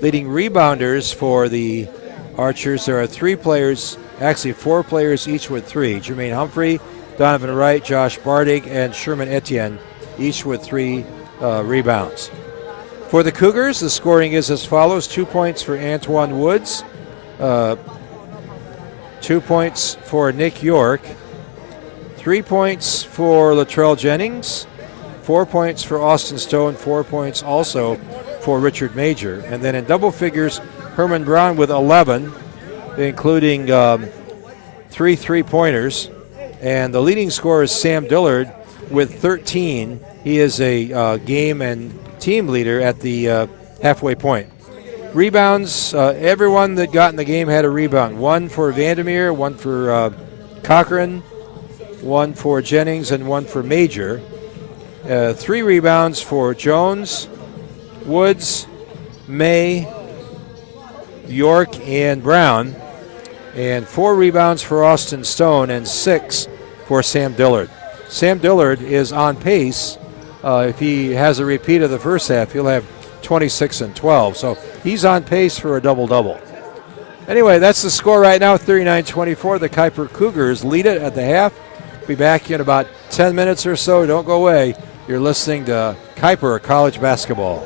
Leading rebounders for the Archers, there are 3 players, actually 4 players each with 3. Jermaine Humphrey, Donovan Wright, Josh Bardig, and Sherman Etienne, each with 3 rebounds. For the Cougars, the scoring is as follows. 2 points for Antoine Woods, 2 points for Nick York, 3 points for Latrell Jennings, 4 points for Austin Stone, 4 points also for Richard Major. And then in double figures, Herman Brown with 11, including 3 3-pointers. And the leading scorer is Sam Dillard with 13. He is a game and team leader at the halfway point. Rebounds, everyone that got in the game had a rebound. 1 for Vandermeer, 1 for Cochran, 1 for Jennings, and 1 for Major. 3 rebounds for Jones, Woods, May, York, and Brown. And 4 rebounds for Austin Stone and 6 for Sam Dillard. Sam Dillard is on pace. If he has a repeat of the first half, he'll have 26 and 12. So he's on pace for a double-double. Anyway, that's the score right now, 39-24. The Kuyper Cougars lead it at the half. Be back in about 10 minutes or so. Don't go away. You're listening to Kuyper College Basketball.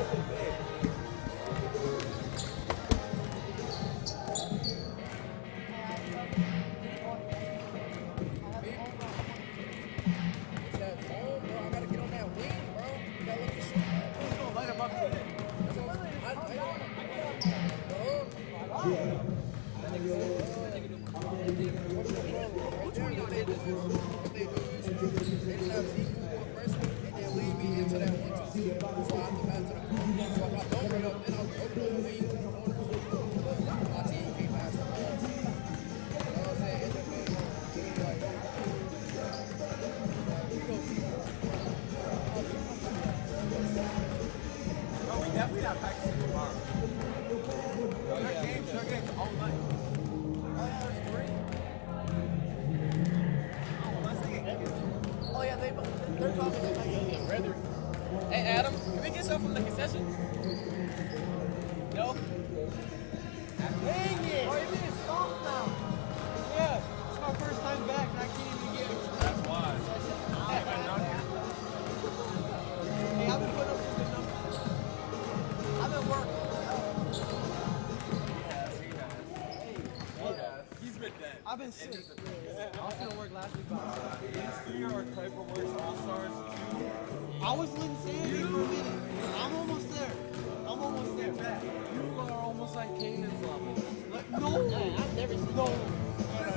Hey, Adam, can we get some from the concession? No? Dang it! Oh, you're being soft now. Yeah, it's my first time back and I can't even get it. That's why. I've been down here. Hey, I've been putting up some good numbers. I've been working. He's been dead. I've been sick. I was gonna work last week, but These three are Kuyper Works All-Stars. I was in Sandy for a minute. I'm almost there. I'm almost there. You are almost like Kanan's level. Like, no. I've never seen No.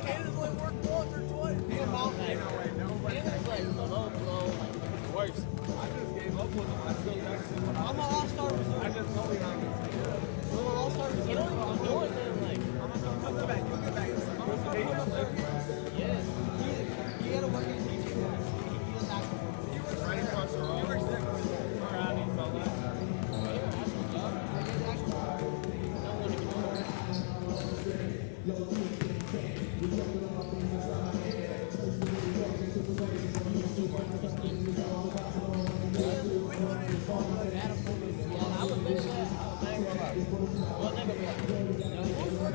Canada's only worked once or twice. The amount. Canada's like low, like worse. I just gave up with him. I still text him. I'm an all-star I reserve. just know he's not going to say that. I'm an all-star reserve. You don't even do anything like, I'm gonna start putting up back. You'll get back. I'm gonna start putting up there. yes. He had to work in DJ. He was actually. Right across the road. Around each fella. I was thinking that. I ain't gonna lie. One thing about it. Who's for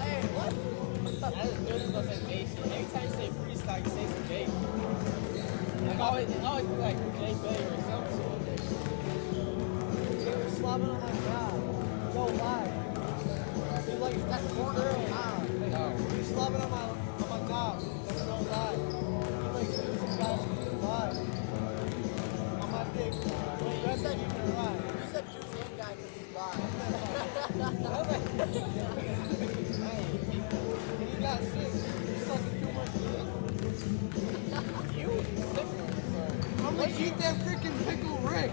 Hey, what? I just knew this was gonna say base. Anytime you say freestyle, you say some base. It always be like J Bay or something. They were slobbing on my job. Yo, lie. You're like, that's corner. You're slobbing on my job. That's no lie. You're like, some guys who lie. On my dick. Wait, you said you can lie. You said juice and guy because he's live. And you got sick. You're sucking too much dick. You sick. I'm gonna eat that freaking pickle Rick.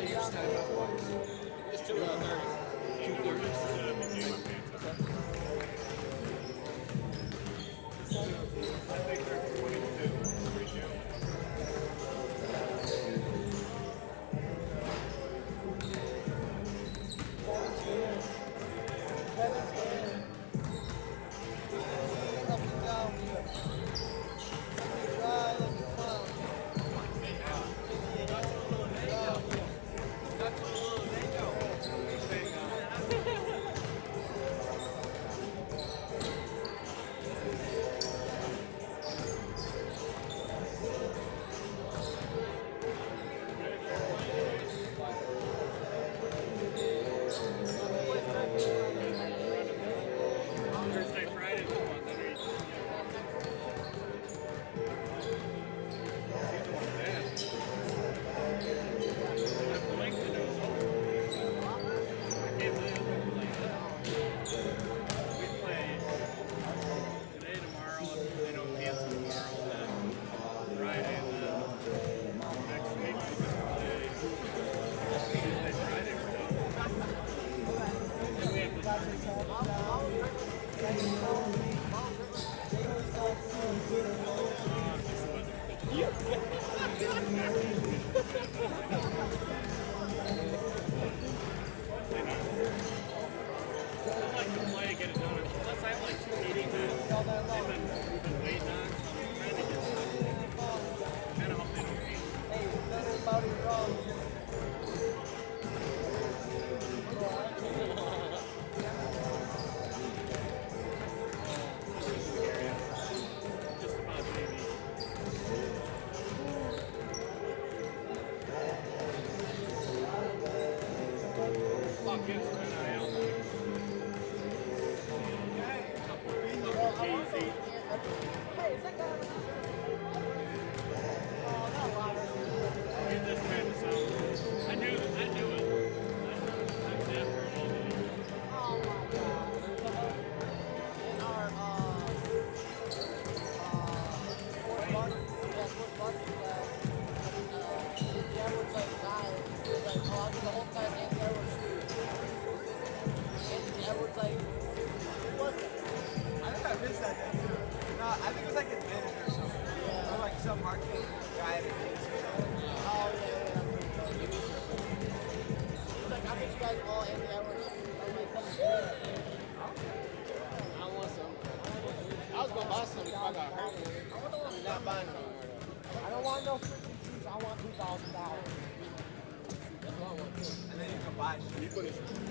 I use 10 bucks. It's 2:30. I think they're 22. Thursday, Friday, the one that are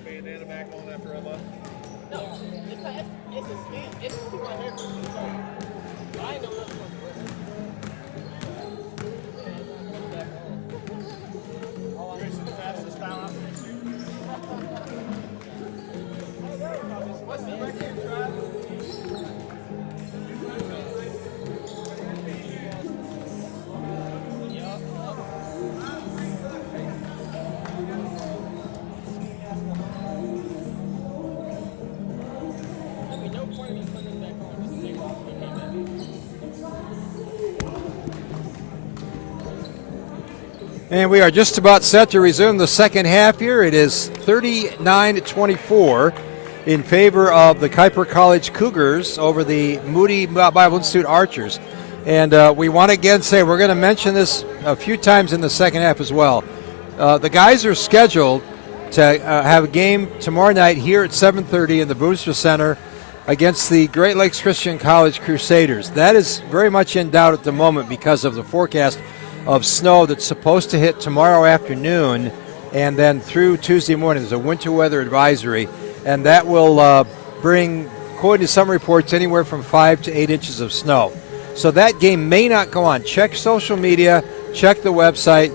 bandana back on after a month? No, it's a scheme. It's to keep my hair from being so. I ain't know what was Grayson, the fastest style out there. What's the record, Trav? And we are just about set to resume the second half here. It is 39-24 in favor of the Kuyper College Cougars over the Moody Bible Institute Archers. And we want to again say, we're going to mention this a few times in the second half as well. The guys are scheduled to have a game tomorrow night here at 7:30 in the Booster Center against the Great Lakes Christian College Crusaders. That is very much in doubt at the moment because of the forecast of snow that's supposed to hit tomorrow afternoon and then through Tuesday morning. There's a winter weather advisory, and that will bring, according to some reports, anywhere from 5 to 8 inches of snow. So that game may not go on. Check social media, check the website,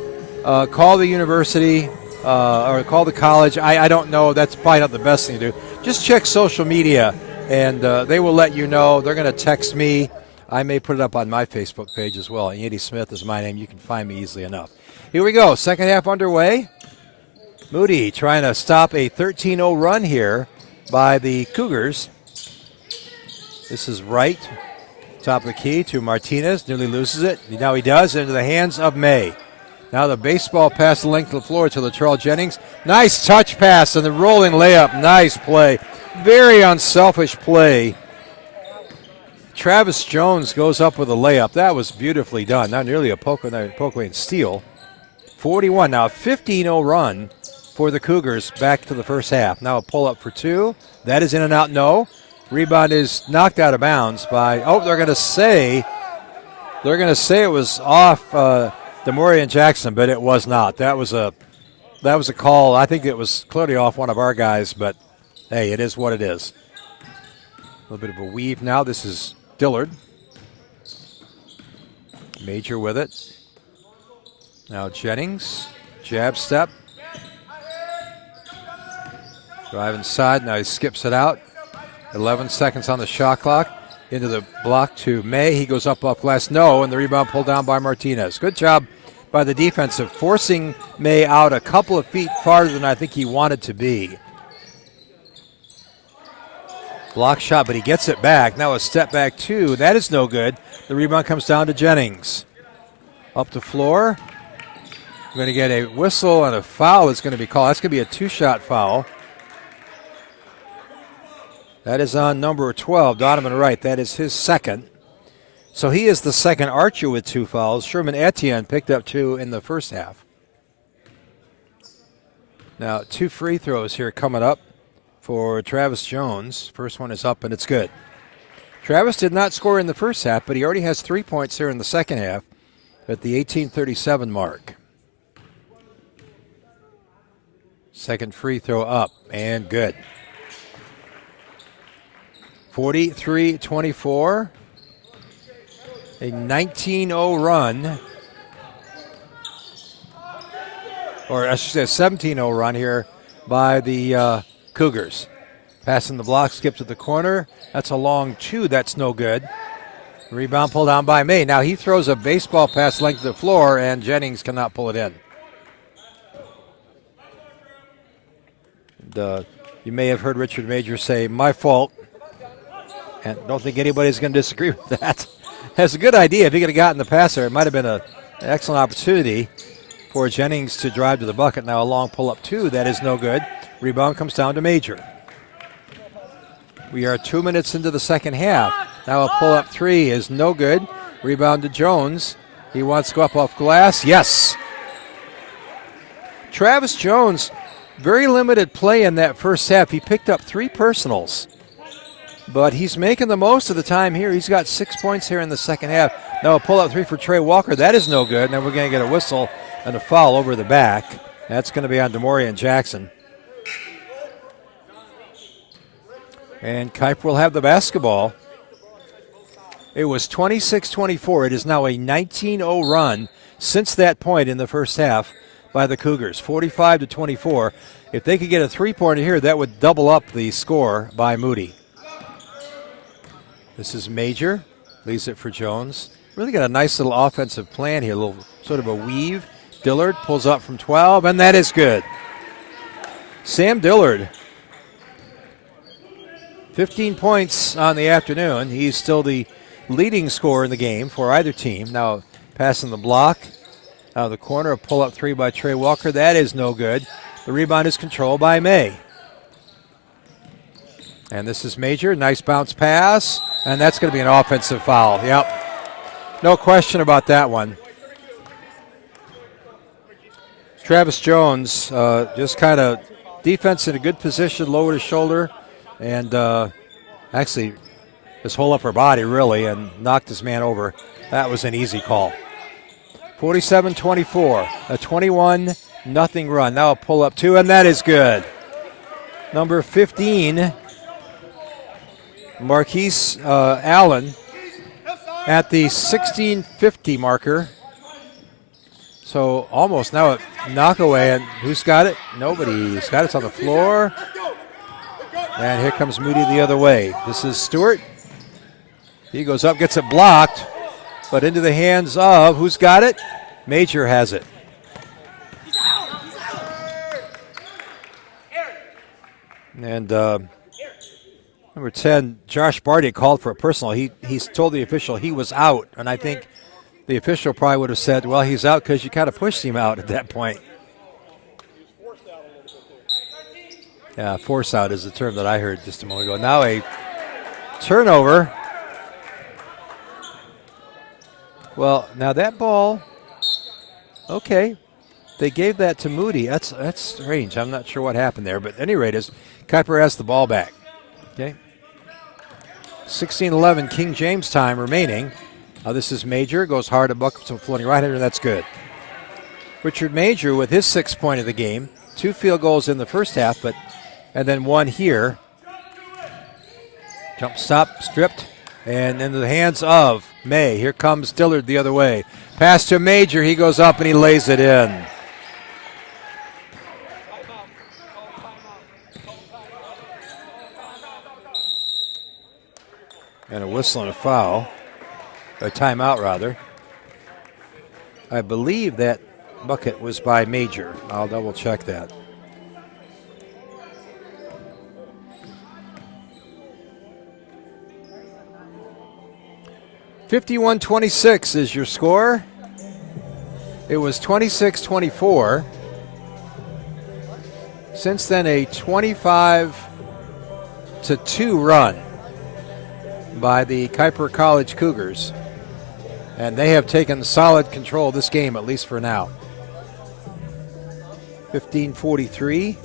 call the university or call the college. I don't know. That's probably not the best thing to do. Just check social media, and they will let you know. They're going to text me. I may put it up on my Facebook page as well. Andy Smith is my name. You can find me easily enough. Here we go. Second half underway. Moody trying to stop a 13-0 run here by the Cougars. This is right. Top of the key to Martinez. Nearly loses it. Now he does. Into the hands of May. Now the baseball pass the length of the floor to Latrell Jennings. Nice touch pass and the rolling layup. Nice play. Very unselfish play. Travis Jones goes up with a layup. That was beautifully done. Not nearly a poke away and steal. 41. Now a 15-0 run for the Cougars back to the first half. Now a pull-up for two. That is in and out, no. Rebound is knocked out of bounds by, they're going to say it was off Demorian Jackson, but it was not. That was a call. I think it was clearly off one of our guys, but hey, it is what it is. A little bit of a weave now. This is Dillard. Major with it. Now Jennings, jab step. Drive inside, now he skips it out. 11 seconds on the shot clock. Into the block to May. He goes up off glass, no, and the rebound pulled down by Martinez. Good job by the defensive, forcing May out a couple of feet farther than I think he wanted to be. Block shot, but he gets it back. Now a step back two. That is no good. The rebound comes down to Jennings. Up the floor. We're going to get a whistle and a foul that's going to be called. That's going to be a two-shot foul. That is on number 12, Donovan Wright. That is his second. So he is the second Archer with two fouls. Sherman Etienne picked up two in the first half. Now, two free throws here coming up for Travis Jones. First one is up, and it's good. Travis did not score in the first half, but he already has 3 points here in the second half at the 18:37 mark. Second free throw up, and good. 43-24. A 19-0 run. Or I should say a 17-0 run here by the Cougars. Passing the block, skip to the corner. That's a long two. That's no good. Rebound pulled down by May. Now he throws a baseball pass length of the floor, and Jennings cannot pull it in. And, you may have heard Richard Major say, my fault. And don't think anybody's going to disagree with that. That's a good idea. If he could have gotten the pass there, it might have been an excellent opportunity for Jennings to drive to the bucket. Now a long pull-up two. That is no good. Rebound comes down to Major. We are 2 minutes into the second half. Now a pull-up three is no good. Rebound to Jones. He wants to go up off glass. Yes. Travis Jones, very limited play in that first half. He picked up 3 personals. But he's making the most of the time here. He's got 6 points here in the second half. Now a pull-up three for Trey Walker. That is no good. Now we're going to get a whistle and a foul over the back. That's going to be on Demorian Jackson. And Kuyper will have the basketball. It was 26-24. It is now a 19-0 run since that point in the first half by the Cougars. 45-24. If they could get a three-pointer here, that would double up the score by Moody. This is Major, leaves it for Jones. Really got a nice little offensive plan here, a little sort of a weave. Dillard pulls up from 12, and that is good. Sam Dillard, 15 points on the afternoon. He's still the leading scorer in the game for either team. Now passing the block out of the corner, a pull-up three by Trey Walker. That is no good. The rebound is controlled by May. And this is Major, nice bounce pass, and that's going to be an offensive foul. Yep, no question about that one. Travis Jones just kind of defense in a good position, lowered his shoulder, and actually his whole upper body really, and knocked his man over. That was an easy call. 47-24, a 21-0 run. Now a pull-up two, and that is good. Number 15, Marquise Allen at the 16:50 marker. So almost now a knockaway, and who's got it? Nobody's got it. It's on the floor. And here comes Moody the other way. This is Stewart. He goes up, gets it blocked, but into the hands of, who's got it? Major has it. And number 10, Josh Barty called for a personal. He's told the official he was out, and I think the official probably would have said, well, he's out because you kind of pushed him out at that point. Yeah, force out is the term that I heard just a moment ago. Now a turnover. Well, now that ball, okay, they gave that to Moody. That's strange. I'm not sure what happened there, but at any rate, Kuyper has the ball back. Okay, 16-11 King James time remaining. This is Major, goes hard to bucket some floating right-hander, and that's good. Richard Major with his 6th point of the game. 2 field goals in the first half, and then 1 here. Jump stop, stripped, and into the hands of May. Here comes Dillard the other way. Pass to Major, he goes up and he lays it in. And a whistle and a foul. A timeout, rather. I believe that bucket was by Major. I'll double check that. (51-26) is your score. It was 26-24. Since then, a 25-2 run by the Kuyper College Cougars. And they have taken solid control of this game, at least for now. 15-43.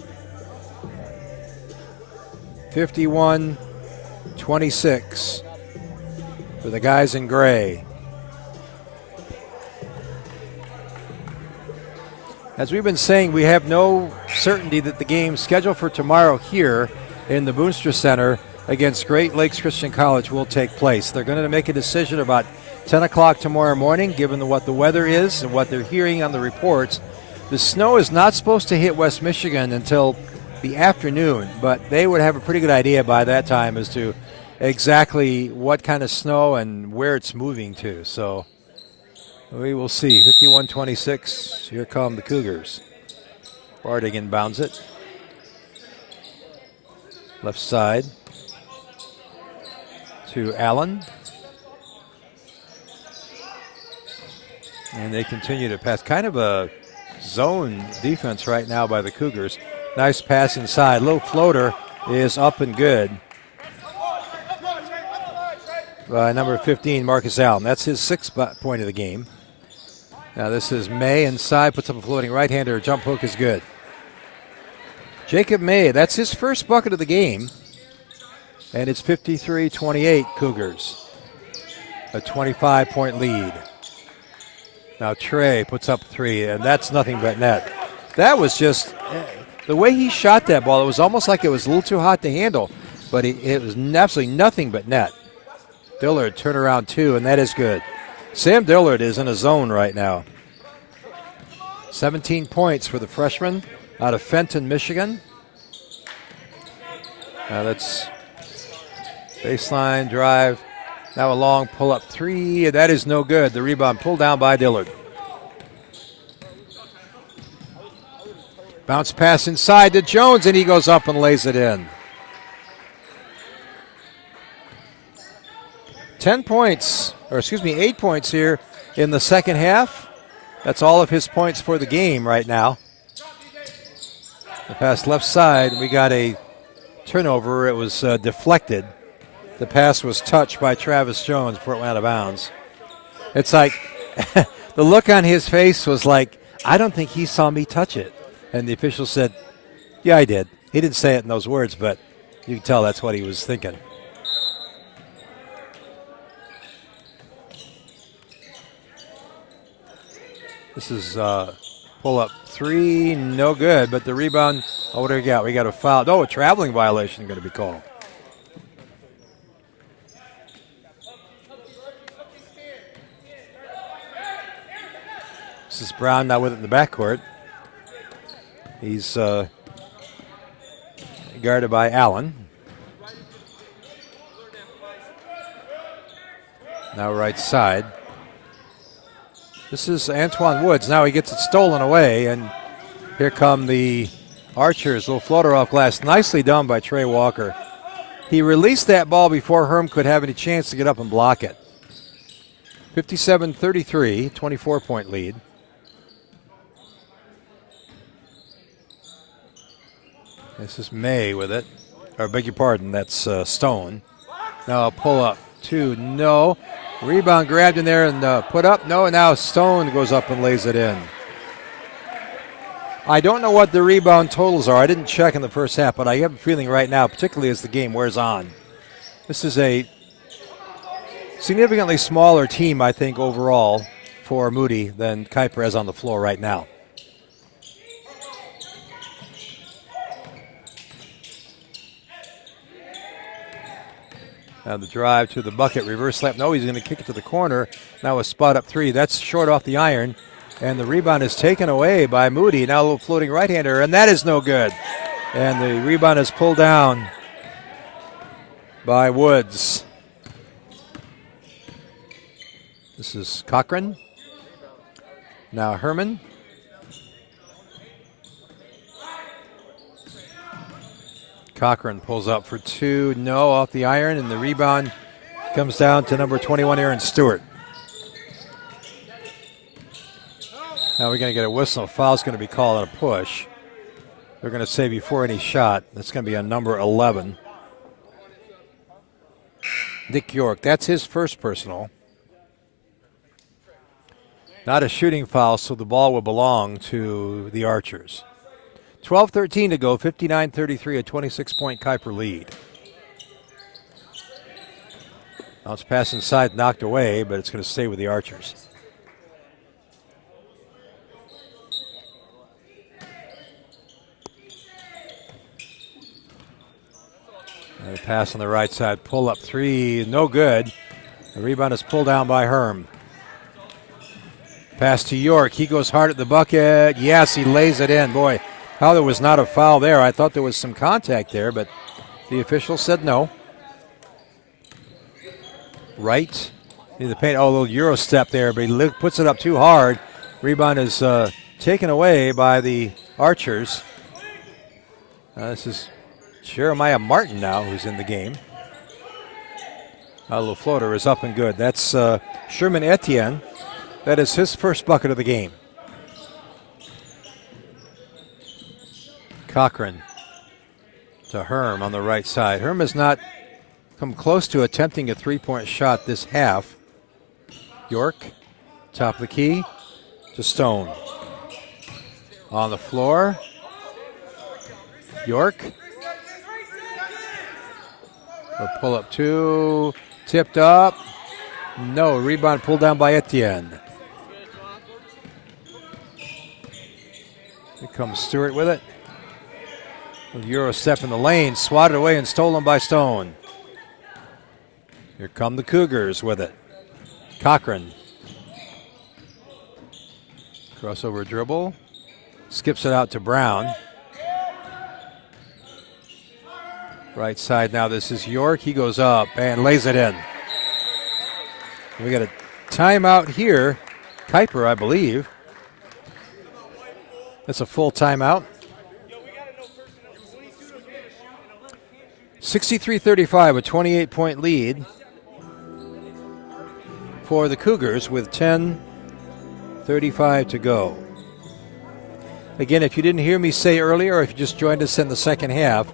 51-26 for the guys in gray. As we've been saying, we have no certainty that the game scheduled for tomorrow here in the Boonstra Center against Great Lakes Christian College will take place. They're going to make a decision about 10 o'clock tomorrow morning, given what the weather is and what they're hearing on the reports. The snow is not supposed to hit West Michigan until the afternoon, but they would have a pretty good idea by that time as to exactly what kind of snow and where it's moving to. So we will see. 51-26. Here come the Cougars. Bardig inbounds it. Left side to Allen. And they continue to pass. Kind of a zone defense right now by the Cougars. Nice pass inside. Low floater is up and good by number 15, Marcus Allen. That's his 6th point of the game. Now this is May inside, puts up a floating right-hander. Jump hook is good. Jacob May, that's his first bucket of the game. And it's 53-28 Cougars. A 25-point lead. Now Trey puts up 3, and that's nothing but net. That was just, the way he shot that ball, it was almost like it was a little too hot to handle, but it was absolutely nothing but net. Dillard turn around 2, and that is good. Sam Dillard is in a zone right now. 17 points for the freshman out of Fenton, Michigan. Now that's baseline drive. Now a long pull-up 3. That is no good. The rebound pulled down by Dillard. Bounce pass inside to Jones, and he goes up and lays it in. 8 points here in the second half. That's all of his points for the game right now. The pass left side, we got a turnover. It was deflected. The pass was touched by Travis Jones before it went out of bounds. It's like the look on his face was like, I don't think he saw me touch it. And the official said, yeah, I did. He didn't say it in those words, but you can tell that's what he was thinking. This is pull-up 3, no good, but the rebound, what do we got? We got a foul. Oh, a traveling violation going to be called. This is Brown now with it in the backcourt. He's guarded by Allen. Now right side. This is Antoine Woods. Now he gets it stolen away, and here come the Archers. Little floater off glass. Nicely done by Trey Walker. He released that ball before Herm could have any chance to get up and block it. 57-33, 24-point lead. This is May with it. Or beg your pardon, that's Stone. Now a pull up. 2, no. Rebound grabbed in there and put up. No, and now Stone goes up and lays it in. I don't know what the rebound totals are. I didn't check in the first half, but I have a feeling right now, particularly as the game wears on, this is a significantly smaller team, I think, overall for Moody than Kuyper has on the floor right now. Now the drive to the bucket, reverse slap. No, he's going to kick it to the corner. Now a spot up 3. That's short off the iron. And the rebound is taken away by Moody. Now a little floating right-hander, and that is no good. And the rebound is pulled down by Woods. This is Cochran. Now Herman. Cochran pulls up for 2. No, off the iron, and the rebound comes down to number 21, Aaron Stewart. Now we're going to get a whistle. Foul's going to be called on a push. They're going to say before any shot. That's going to be on number 11. Nick York. That's his first personal. Not a shooting foul, so the ball will belong to the Archers. 12:13 to go, 59-33, a 26-point Kuyper lead. Now it's pass inside, knocked away, but it's going to stay with the Archers. And a pass on the right side, pull up 3, no good. The rebound is pulled down by Herm. Pass to York, he goes hard at the bucket. Yes, he lays it in. Boy, how there was not a foul there. I thought there was some contact there, but the official said no. Right in the paint. Oh, a little Euro step there, but he puts it up too hard. Rebound is taken away by the Archers. This is Jeremiah Martin now who's in the game. A little floater is up and good. That's Sherman Etienne. That is his first bucket of the game. Cochran to Herm on the right side. Herm has not come close to attempting a three-point shot this half. York, top of the key to Stone. On the floor. York. A pull up 2, tipped up. No, rebound pulled down by Etienne. Here comes Stewart with it. A Euro step in the lane, swatted away and stolen by Stone. Here come the Cougars with it. Cochran. Crossover dribble. Skips it out to Brown. Right side now, this is York. He goes up and lays it in. We got a timeout here. Kuyper, I believe. That's a full timeout. 63-35, a 28-point lead for the Cougars with 10:35 to go. Again, if you didn't hear me say earlier, or if you just joined us in the second half,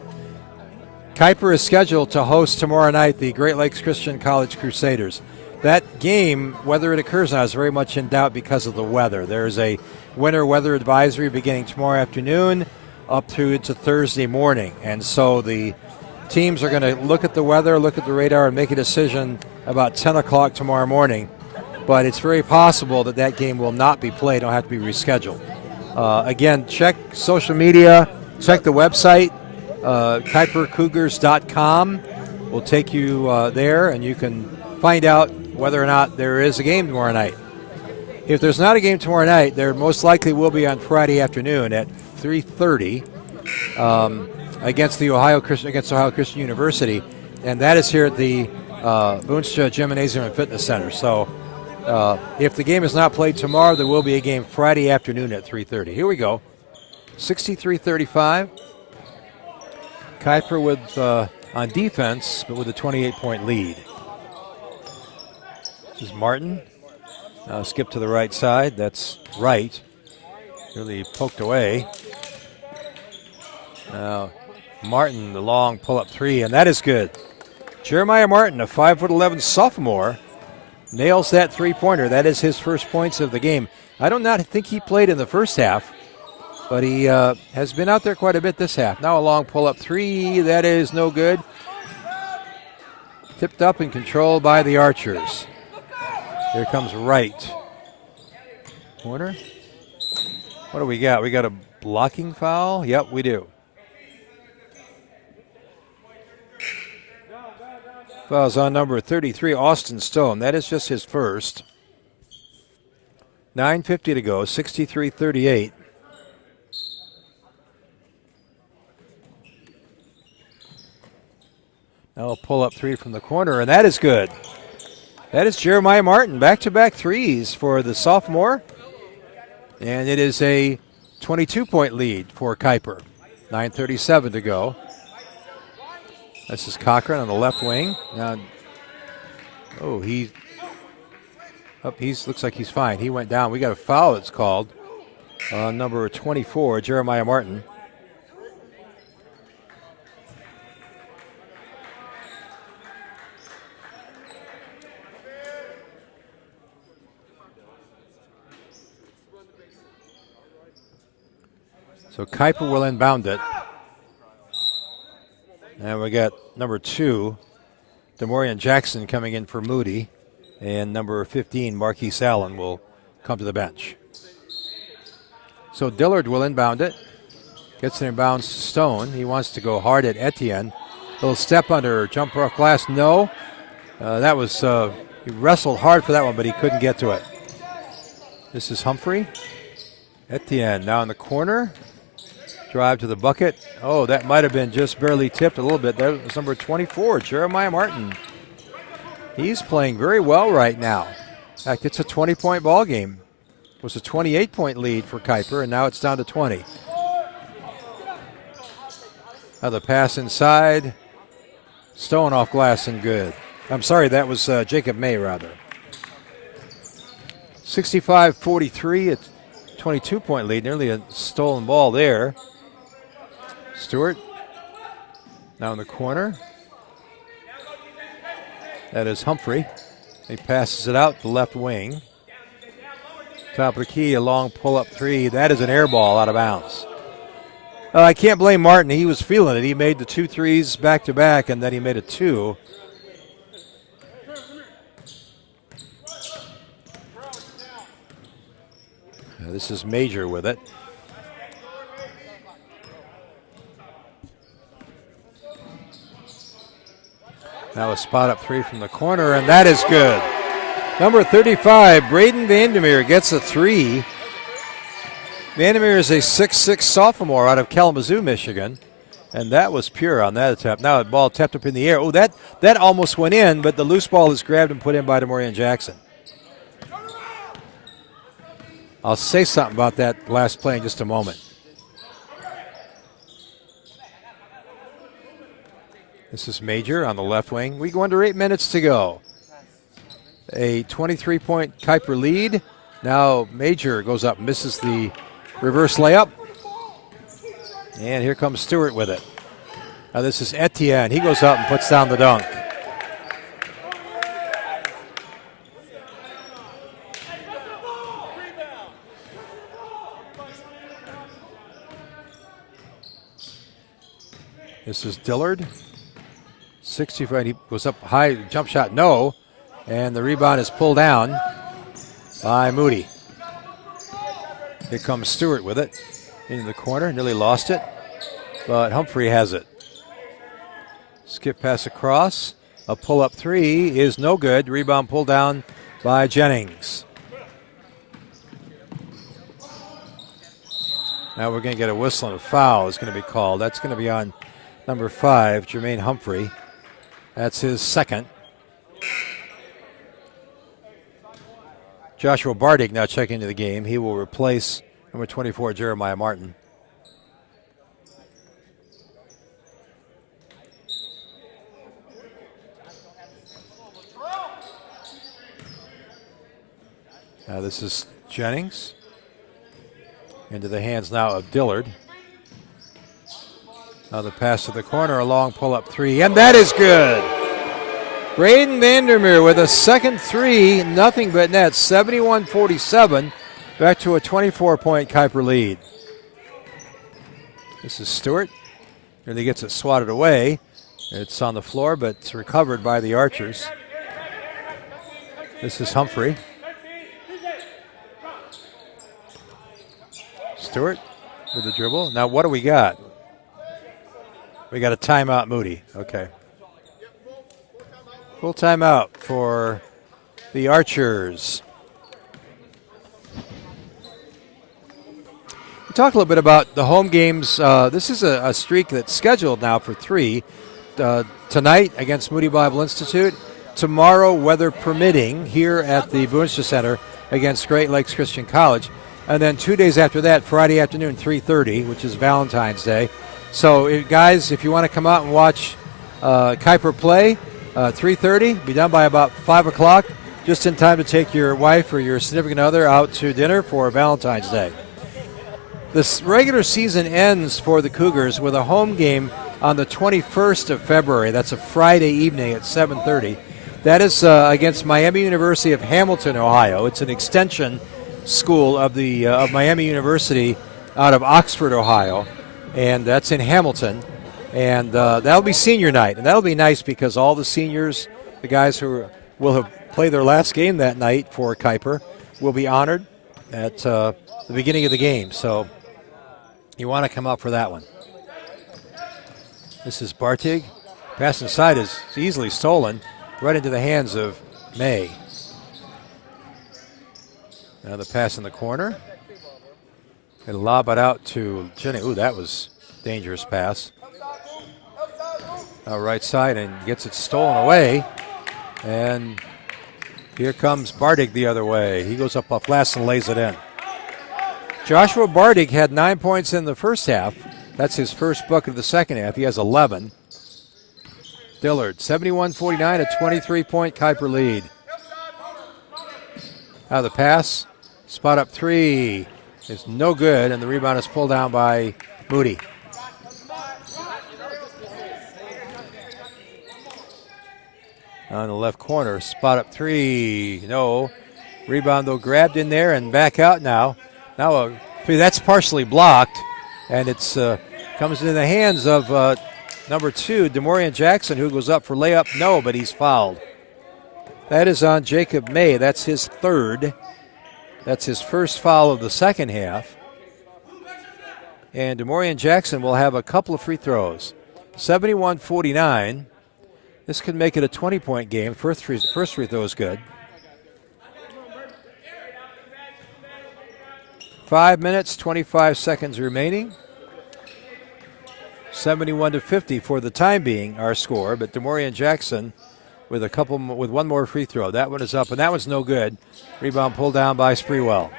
Kuyper is scheduled to host tomorrow night the Great Lakes Christian College Crusaders. That game, whether it occurs or not, is very much in doubt because of the weather. There is a winter weather advisory beginning tomorrow afternoon up through to Thursday morning. And so the teams are going to look at the weather, look at the radar, and make a decision about 10 o'clock tomorrow morning. But it's very possible that that game will not be played. It'll have to be rescheduled. Again, check social media, check the website, KuyperCougars.com. We'll take you there, and you can find out whether or not there is a game tomorrow night. If there's not a game tomorrow night, there most likely will be on Friday afternoon at 3:30 against Ohio Christian University, and that is here at the Boonstra Gymnasium and Fitness Center. So if the game is not played tomorrow, there will be a game Friday afternoon at 3:30. Here we go. 63-35. Kuyper with on defense, but with a 28-point lead. This is Martin. Now skip to the right side. That's right. Really poked away. Now Martin, the long pull-up three, and that is good. Jeremiah Martin, a 5'11" sophomore, nails that three-pointer. That is his first points of the game. I do not think he played in the first half, but he has been out there quite a bit this half. Now a long pull-up three. That is no good. Tipped up and controlled by the Archers. Here comes Wright. Corner. What do we got? We got a blocking foul? Yep, we do. Foul's on number 33, Austin Stone. That is just his first. 9:50 to go, 63-38. Now a pull-up three from the corner, and that is good. That is Jeremiah Martin. Back-to-back threes for the sophomore. And it is a 22-point lead for Kuyper. 9:37 to go. This is Cochran on the left wing. Now, looks like he's fine. He went down. We got a foul that's called. Number 24, Jeremiah Martin. So Kuyper will inbound it. And we got number 2, Demorian Jackson coming in for Moody. And number 15, Marquise Allen, will come to the bench. So Dillard will inbound it. Gets it inbounds to Stone. He wants to go hard at Etienne. Little step under, jumper off glass, no. That was, he wrestled hard for that one, but he couldn't get to it. This is Humphrey. Etienne now in the corner. Drive to the bucket. Oh, that might have been just barely tipped a little bit. That was number 24, Jeremiah Martin. He's playing very well right now. In fact, it's a 20-point ball game. It was a 28-point lead for Kuyper, and now it's down to 20. Now the pass inside. Stone off glass and good. I'm sorry, that was Jacob May, rather. 65-43, a 22-point lead. Nearly a stolen ball there. Stewart now in the corner. That is Humphrey. He passes it out the left wing. Top of the key, a long pull-up three. That is an air ball out of bounds. I can't blame Martin. He was feeling it. He made the 2 threes back-to-back, and then he made a 2. This is Major with it. Now a spot-up three from the corner, and that is good. Number 35, Braden Vandermeer gets a 3. Vandermeer is a 6'6" sophomore out of Kalamazoo, Michigan, and that was pure on that attempt. Now a ball tapped up in the air. Oh, that almost went in, but the loose ball is grabbed and put in by Demorian Jackson. I'll say something about that last play in just a moment. This is Major on the left wing. We go under 8 minutes to go. A 23-point Kuyper lead. Now Major goes up, misses the reverse layup. And here comes Stewart with it. Now this is Etienne. He goes up and puts down the dunk. This is Dillard. 65, he was up high, jump shot, no. And the rebound is pulled down by Moody. Here comes Stewart with it. Into the corner, nearly lost it. But Humphrey has it. Skip pass across. A pull-up three is no good. Rebound pulled down by Jennings. Now we're going to get a whistle and a foul is going to be called. That's going to be on number 5, Jermaine Humphrey. That's his second. Joshua Bardig now checking into the game. He will replace number 24, Jeremiah Martin. Now this is Jennings. Into the hands now of Dillard. Now the pass to the corner, a long pull-up three, and that is good. Braden Vandermeer with a second three, nothing but net, 71-47, back to a 24-point Kuyper lead. This is Stewart. Nearly gets it swatted away. It's on the floor, but it's recovered by the Archers. This is Humphrey. Stewart with the dribble. Now what do we got? We got a timeout, Moody. Okay. Full timeout for the Archers. We talked a little bit about the home games. This is a streak that's scheduled now for 3. Tonight against Moody Bible Institute. Tomorrow, weather permitting, here at the Boonstra Center against Great Lakes Christian College. And then 2 days after that, Friday afternoon, 3:30, which is Valentine's Day. So, guys, if you want to come out and watch Kuyper play, 3:30, be done by about 5 o'clock, just in time to take your wife or your significant other out to dinner for Valentine's Day. This regular season ends for the Cougars with a home game on the 21st of February. That's a Friday evening at 7:30. That is against Miami University of Hamilton, Ohio. It's an extension school of the of Miami University out of Oxford, Ohio, and that's in Hamilton. And that'll be senior night, and that'll be nice because all the seniors, the guys who will have played their last game that night for Kuyper, will be honored at the beginning of the game. So you want to come up for that one. This is Bartig. Pass inside is easily stolen, right into the hands of May. Now the pass in the corner. And lob it out to Jenny. Ooh, that was a dangerous pass. Right side and gets it stolen away. And here comes Bartig the other way. He goes up off last and lays it in. Joshua Bartig had 9 points in the first half. That's his first bucket of the second half. He has 11. Dillard, 71-49, a 23-point Kuyper lead. Now the pass, spot up three is no good, and the rebound is pulled down by Moody. On the left corner, spot up three, no. Rebound though grabbed in there and back out now. Now that's partially blocked, and it's comes into the hands of number 2, Demorian Jackson, who goes up for layup. No, but he's fouled. That is on Jacob May. That's his third. That's his first foul of the second half. And Demorian Jackson will have a couple of free throws. 71-49. This could make it a 20-point game. First free throw is good. 5 minutes, 25 seconds remaining. 71-50 for the time being, our score. But Demorian Jackson with one more free throw. That one is up, and that one's no good. Rebound pulled down by Sprewell.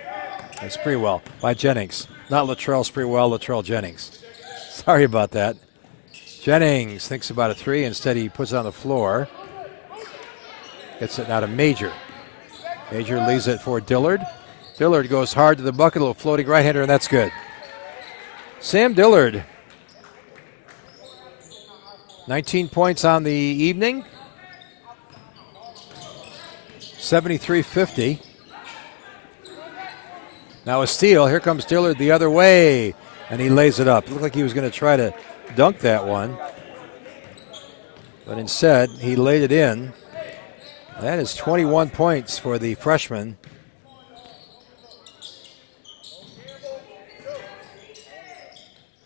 Sprewell by Jennings. Not Latrell Sprewell, Latrell Jennings. Sorry about that. Jennings thinks about a three. Instead, he puts it on the floor. Gets it now to Major. Major leaves it for Dillard. Dillard goes hard to the bucket, a little floating right-hander, and that's good. Sam Dillard, 19 points on the evening. 73-50. Now a steal. Here comes Dillard the other way, and he lays it up. It looked like he was going to try to dunk that one, but instead he laid it in. That is 21 points for the freshman.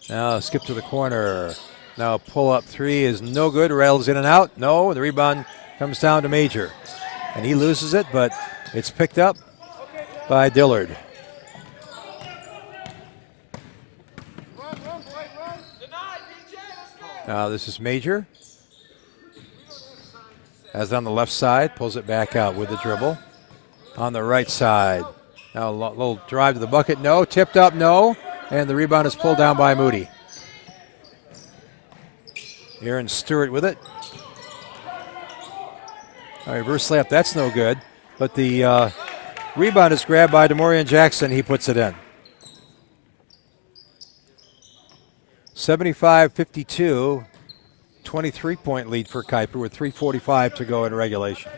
Now skip to the corner. Now pull up three is no good. Rattles in and out. No, the rebound comes down to Major. And he loses it, but it's picked up by Dillard. Now this is Major. Has it on the left side, pulls it back out with the dribble. On the right side. Now a little drive to the bucket. No, tipped up, no. And the rebound is pulled down by Moody. Aaron Stewart with it. Reverse layup, that's no good. But the Rebound is grabbed by DeMorian Jackson. He puts it in. 75-52, 23-point lead for Kuyper with 3:45 to go in regulation.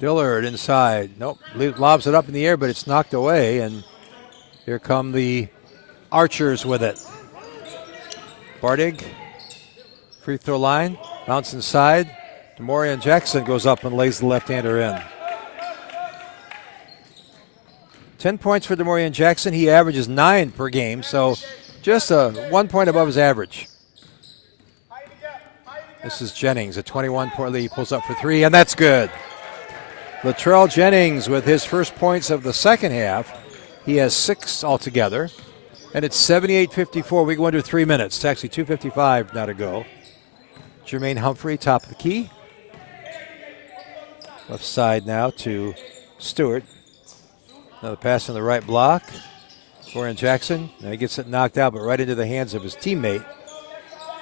Dillard inside. Nope, lobs it up in the air, but it's knocked away, and here come the Archers with it. Bardig, free throw line, bounce inside. DeMorian Jackson goes up and lays the left-hander in. 10 points for DeMorian Jackson. He averages 9 per game, so just 1 point above his average. This is Jennings, a 21-point lead. He pulls up for 3, and that's good. Latrell Jennings with his first points of the second half. He has 6 altogether, and it's 78-54. We go into 3 minutes. It's actually 2:55 now to go. Jermaine Humphrey, top of the key. Left side now to Stewart. Another pass on the right block. Dorian Jackson. Now he gets it knocked out, but right into the hands of his teammate.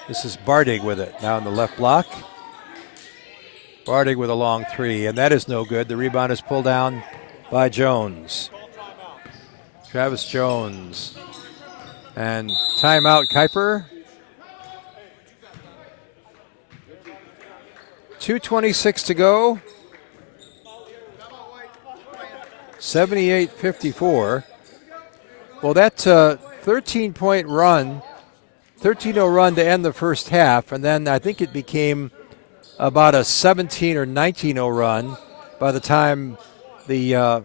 This is Bardig with it. Now in the left block. Bardig with a long 3, and that is no good. The rebound is pulled down by Jones. Travis Jones. And timeout, Kuyper. 2:26 to go. 78-54. Well, that 13-point run, 13-0 run to end the first half, and then I think it became about a 17 or 19-0 run by the time the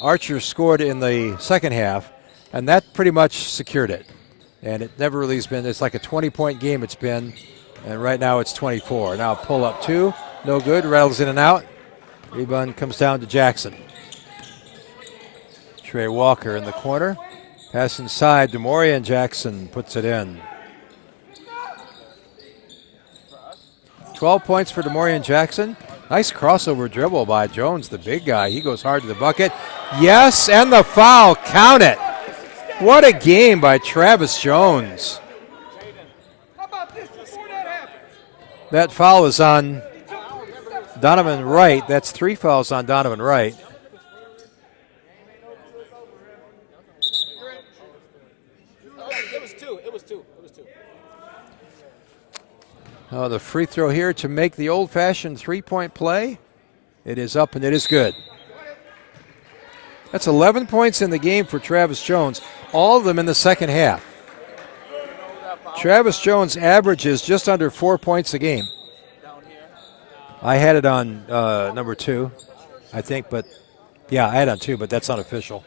Archers scored in the second half, and that pretty much secured it. And it never really has been, it's like a 20-point game it's been, and right now it's 24. Now pull up 2, no good, rattles in and out. Rebound comes down to Jackson. Trey Walker in the corner. Pass inside, DeMorian Jackson puts it in. 12 points for DeMorian Jackson. Nice crossover dribble by Jones, the big guy. He goes hard to the bucket. Yes, and the foul. Count it. What a game by Travis Jones. That foul is on Donovan Wright. That's 3 fouls on Donovan Wright. It was two. Oh, the free throw here to make the old-fashioned 3-point play. It is up and it is good. That's 11 points in the game for Travis Jones, all of them in the second half. Travis Jones averages just under 4 points a game. I had it on number 2, I think, but yeah, I had it on 2, but that's unofficial,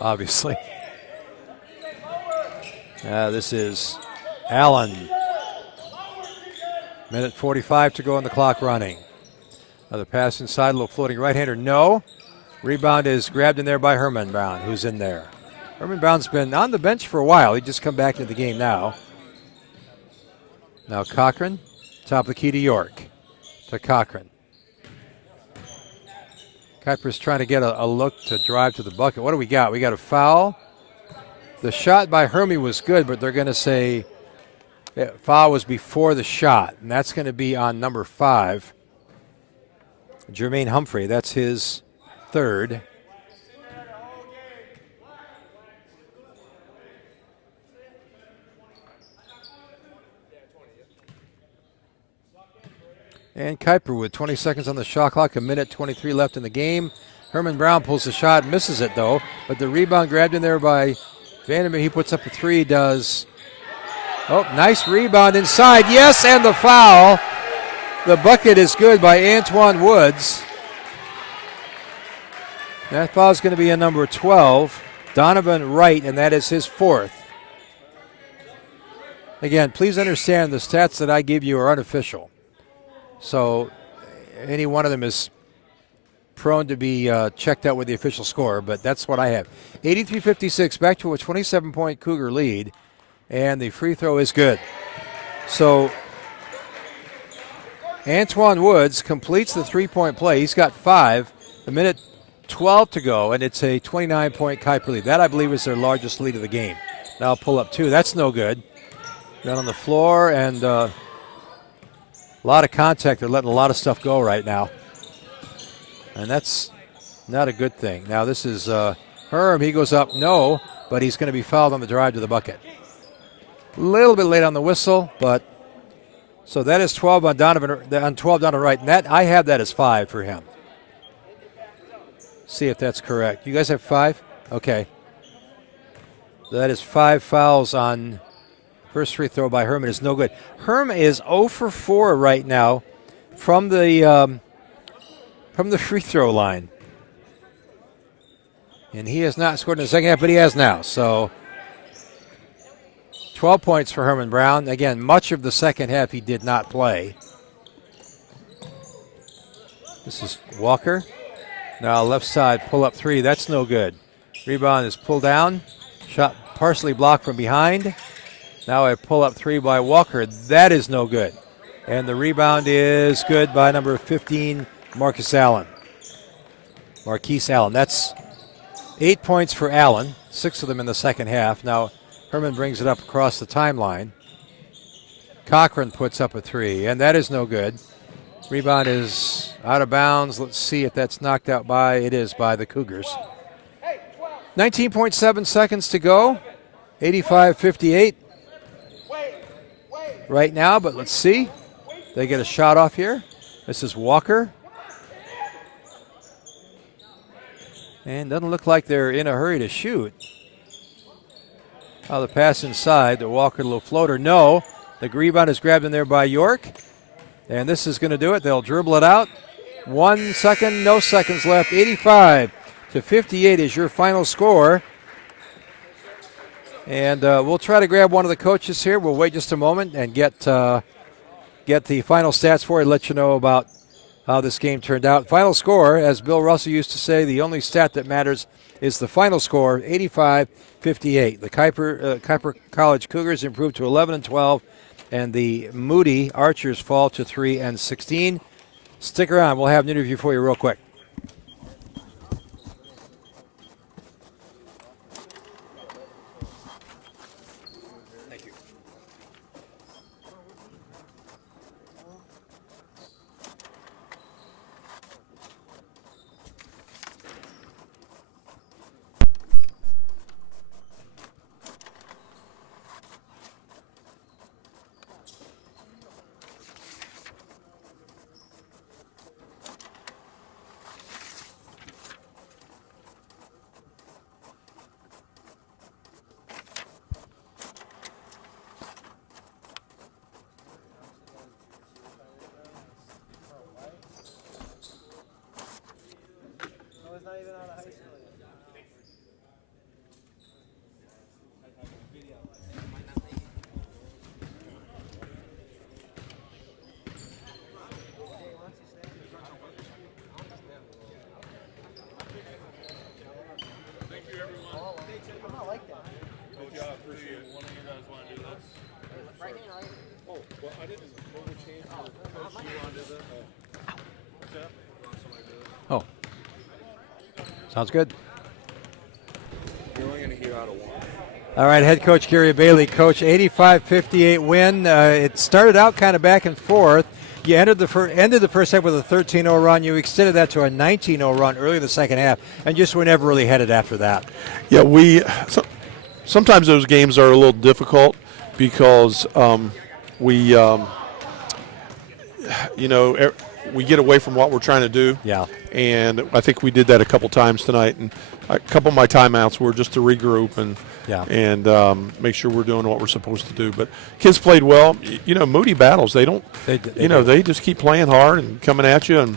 obviously. This is Allen. Minute 45 to go on the clock running. Another pass inside, a little floating right-hander. No. Rebound is grabbed in there by Herman Brown, who's in there. Herman Brown's been on the bench for a while. He just come back into the game now. Now Cochran, top of the key to York. To Cochran. Kuyper's trying to get a look to drive to the bucket. What do we got? We got a foul. The shot by Hermie was good, but they're going to say foul was before the shot, and that's going to be on number 5, Jermaine Humphrey. That's his 3rd. And Kuyper with 20 seconds on the shot clock, a minute 23 left in the game. Herman Brown pulls the shot, misses it though, but the rebound grabbed in there by Vandermeer. He puts up a 3, does. Oh, nice rebound inside. Yes, and the foul. The bucket is good by Antoine Woods. That foul is going to be a number 12, Donovan Wright, and that is his 4th. Again, please understand the stats that I give you are unofficial. So any one of them is prone to be checked out with the official score, but that's what I have. 83-56, back to a 27-point Cougar lead, and the free throw is good. So Antoine Woods completes the 3-point play. He's got 5, a minute 12 to go, and it's a 29-point Kuyper lead. That, I believe, is their largest lead of the game. Now pull up 2. That's no good. Down on the floor, and a lot of contact. They're letting a lot of stuff go right now. And that's not a good thing. Now this is Herm. He goes up, no, but he's going to be fouled on the drive to the bucket. A little bit late on the whistle, but so that is 12 on Donovan, on 12 Donovan Wright. And that, I have that as 5 for him. See if that's correct. You guys have 5? Okay. That is 5 fouls on first free throw by Herman. Is no good. Herm is 0 for 4 right now from the free throw line. And he has not scored in the second half, but he has now. So 12 points for Herman Brown. Again, much of the second half he did not play. This is Walker. Now left side, pull up 3. That's no good. Rebound is pulled down. Shot partially blocked from behind. Now a pull up 3 by Walker. That is no good. And the rebound is good by number 15, Marquise Allen. That's 8 points for Allen, 6 of them in the second half. Now Herman brings it up across the timeline. Cochran puts up a 3, and that is no good. Rebound is out of bounds. Let's see if that's knocked out by, it is by the Cougars. 19.7 seconds to go. 85-58 right now, but let's see. They get a shot off here. This is Walker. And doesn't look like they're in a hurry to shoot. Oh, the pass inside. The Walker little floater. No. The rebound is grabbed in there by York. And this is going to do it. They'll dribble it out. 1 second, no seconds left. 85-58 is your final score. And we'll try to grab one of the coaches here. We'll wait just a moment and get the final stats for you, let you know about how this game turned out. Final score, as Bill Russell used to say, the only stat that matters is the final score, 85-58. The Kuyper College Cougars improved to 11-12, and the Moody Archers fall to 3-16. Stick around. We'll have an interview for you real quick. Oh, sounds good. You're only going to hear out of 1. All right, head coach Gary Bailey. Coach, 85-58 win. It started out kind of back and forth. You ended the first half with a 13-0 run. You extended that to a 19-0 run early in the second half, and just were never really headed after that. Yeah, sometimes those games are a little difficult because we get away from what we're trying to do. Yeah. And I think we did that a couple times tonight. And a couple of my timeouts were just to regroup and make sure we're doing what we're supposed to do. But kids played well. Moody battles. They just keep playing hard and coming at you. And,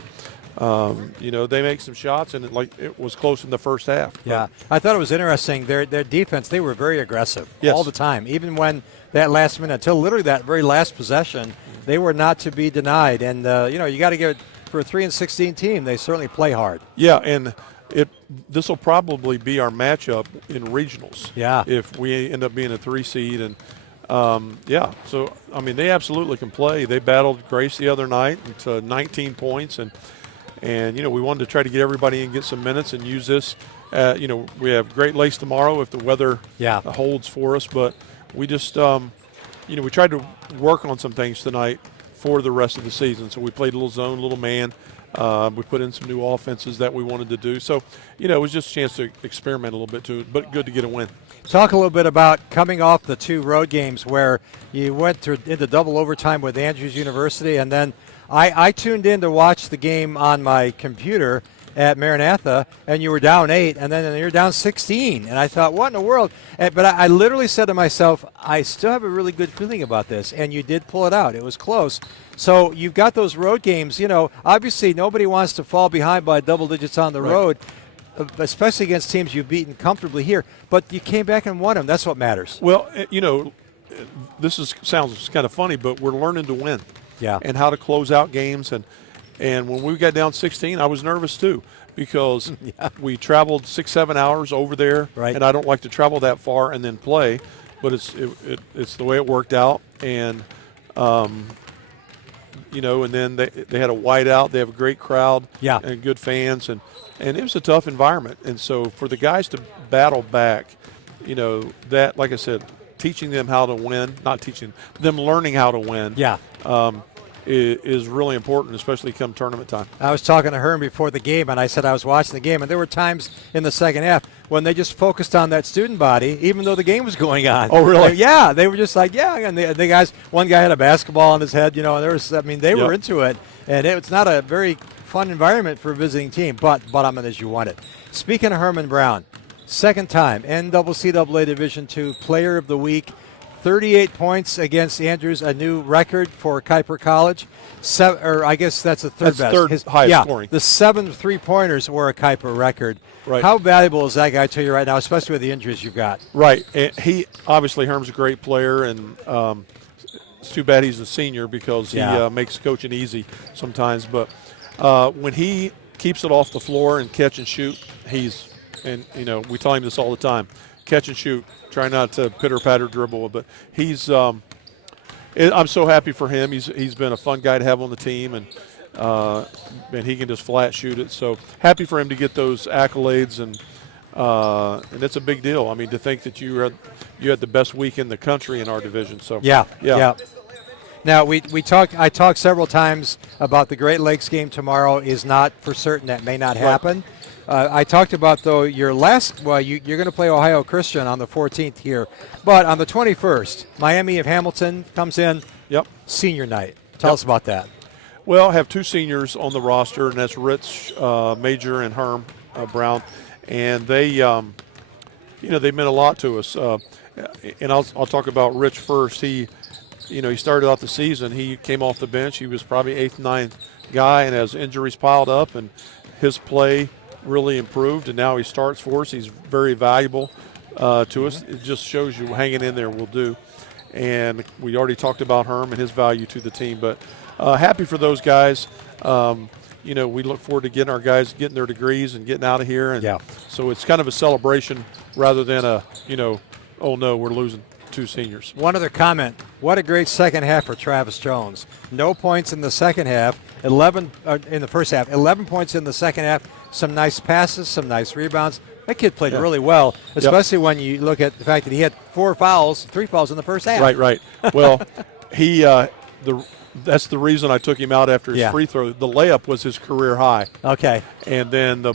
they make some shots, and it was close in the first half. Yeah. I thought it was interesting. Their defense, they were very aggressive all the time. Even when that last minute, until literally that very last possession, they were not to be denied. And, you got to give it for a 3-16 team. They certainly play hard. Yeah, and this will probably be our matchup in regionals. Yeah. If we end up being a 3 seed. And, so, they absolutely can play. They battled Grace the other night to 19 points. And, And, we wanted to try to get everybody in, get some minutes and use this. We have Great Lakes tomorrow if the weather holds for us. But we just, we tried to work on some things tonight for the rest of the season. So we played a little zone, little man. We put in some new offenses that we wanted to do. So, it was just a chance to experiment a little bit too, but good to get a win. Talk a little bit about coming off the 2 road games where you went into double overtime with Andrews University, and then I tuned in to watch the game on my computer at Maranatha, and you were down 8, and then you're down 16. And I thought, what in the world? But I literally said to myself, I still have a really good feeling about this, and you did pull it out. It was close. So you've got those road games. Obviously nobody wants to fall behind by double digits on the road, especially against teams you've beaten comfortably here. But you came back and won them. That's what matters. Well, sounds kind of funny, but we're learning to win. Yeah. And how to close out games. And when we got down 16, I was nervous too because we traveled 6-7 hours over there. Right. And I don't like to travel that far and then play, but it's the way it worked out. And, and then they had a whiteout. They have a great crowd and good fans. And it was a tough environment. And so for the guys to battle back, that, like I said, teaching them how to win, not teaching them, learning how to win. Yeah. Is really important, especially come tournament time. I was talking to Herm before the game, and I said I was watching the game, and there were times in the second half when they just focused on that student body, even though the game was going on. Oh, really? Yeah, they were just like, and the guys, one guy had a basketball on his head, and they were into it, and it's not a very fun environment for a visiting team, but bottom as you want it. Speaking of Herman Brown, second time, NCAA Division II Player of the Week, 38 points against Andrews, a new record for Kuyper College. I guess that's the third best. Third highest scoring. The 7 3-pointers were a Kuyper record. Right. How valuable is that guy to you right now, especially with the injuries you've got? Right. And Herm's a great player, and it's too bad he's a senior because he makes coaching easy sometimes. But when he keeps it off the floor and catch and shoot, we tell him this all the time, catch and shoot. Try not to pitter-patter dribble, but he's. I'm so happy for him. He's been a fun guy to have on the team, and he can just flat shoot it. So happy for him to get those accolades, and it's a big deal. I mean, to think that you had the best week in the country in our division. So yeah. Now I talked several times about the Great Lakes game tomorrow is not for certain. That may not happen. I talked about, though, your last – you're going to play Ohio Christian on the 14th here. But on the 21st, Miami of Hamilton comes in. Yep. Senior night. Tell us about that. Well, I have 2 seniors on the roster, and that's Rich Major and Herm Brown. And they meant a lot to us. And I'll talk about Rich first. He started out the season. He came off the bench. He was probably 8th, 9th guy, and as injuries piled up and his play – really improved, and now he starts for us. He's very valuable to us. It just shows you hanging in there will do. And we already talked about Herm and his value to the team, but happy for those guys. We look forward to getting our guys getting their degrees and getting out of here. And so it's kind of a celebration rather than oh no, we're losing 2 seniors. One other comment. What a great second half for Travis Jones. No points in the second half, 11 in the first half, 11 points in the second half. Some nice passes, some nice rebounds. That kid played really well, especially when you look at the fact that he had 3 fouls in the first half. Right. Well, that's the reason I took him out after his free throw. The layup was his career high. Okay. And then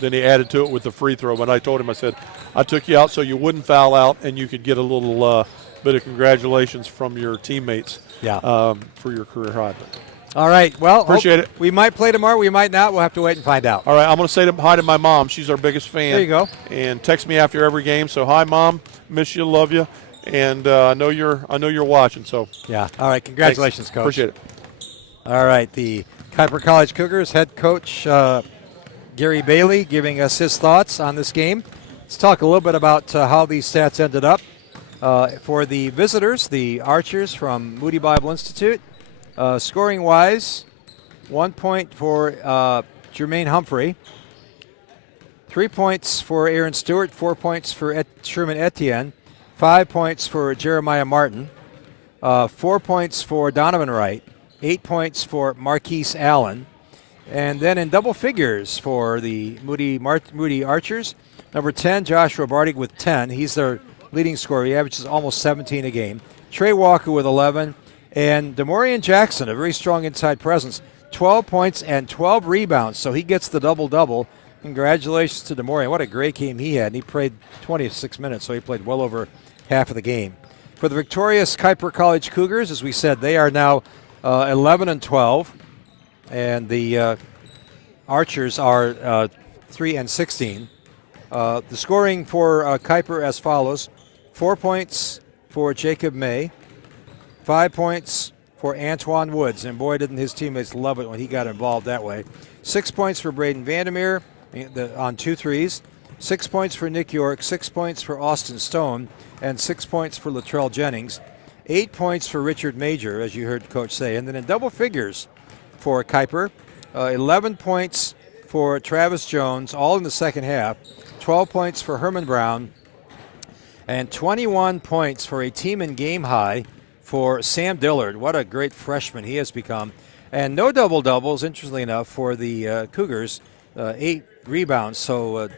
he added to it with the free throw. But I told him, I said, I took you out so you wouldn't foul out and you could get a little bit of congratulations from your teammates for your career high. All right. Well, appreciate it. We might play tomorrow. We might not. We'll have to wait and find out. All right. I'm going to say hi to my mom. She's our biggest fan. There you go. And text me after every game. So hi, Mom. Miss you. Love you. And I know you're watching. So yeah. All right. Congratulations, Thanks. Coach. Appreciate it. All right. The Kuyper College Cougars head coach Gary Bailey giving us his thoughts on this game. Let's talk a little bit about how these stats ended up. For the visitors, the Archers from Moody Bible Institute, scoring-wise, 1 point for Jermaine Humphrey, 3 points for Aaron Stewart, 4 points for Sherman Etienne, 5 points for Jeremiah Martin, 4 points for Donovan Wright, 8 points for Marquise Allen, And then in double figures for the Moody Archers, number 10, Joshua Bartig with 10. He's their leading scorer. He averages almost 17 a game. Trey Walker with 11. And Demorian Jackson, a very strong inside presence, 12 points and 12 rebounds. So he gets the double-double. Congratulations to Demorian. What a great game he had. And he played 26 minutes, so he played well over half of the game. For the victorious Kuyper College Cougars, as we said, they are now 11-12. And the Archers are 3-16. The scoring for Kuyper as follows: 4 points for Jacob May, 5 points for Antoine Woods, and boy, didn't his teammates love it when he got involved that way. 6 points for Braden Vandermeer on 2 threes, 6 points for Nick York, 6 points for Austin Stone, and 6 points for Latrell Jennings. 8 points for Richard Major, as you heard Coach say. And then in double figures for Kuyper, 11 points for Travis Jones, all in the second half, 12 points for Herman Brown, and 21 points for a team in game high for Sam Dillard. What a great freshman he has become. And no double-doubles, interestingly enough, for the Cougars, 8 rebounds. So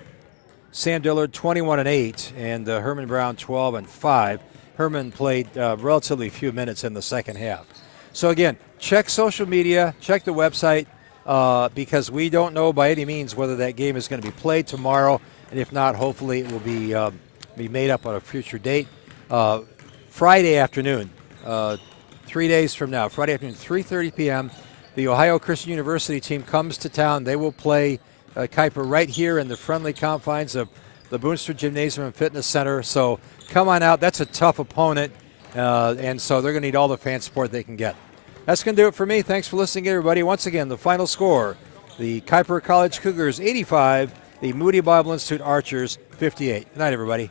Sam Dillard 21-8, and Herman Brown 12-5. Herman played relatively few minutes in the second half. So again, check social media, check the website, because we don't know by any means whether that game is going to be played tomorrow, and if not, hopefully it will be made up on a future date. Friday afternoon, 3 days from now, Friday afternoon, 3:30 p.m., the Ohio Christian University team comes to town. They will play Kuyper right here in the friendly confines of the Boonster Gymnasium and Fitness Center. So come on out. That's a tough opponent, and so they're going to need all the fan support they can get. That's going to do it for me. Thanks for listening, everybody. Once again, the final score, the Kuyper College Cougars 85, the Moody Bible Institute Archers 58. Good night, everybody.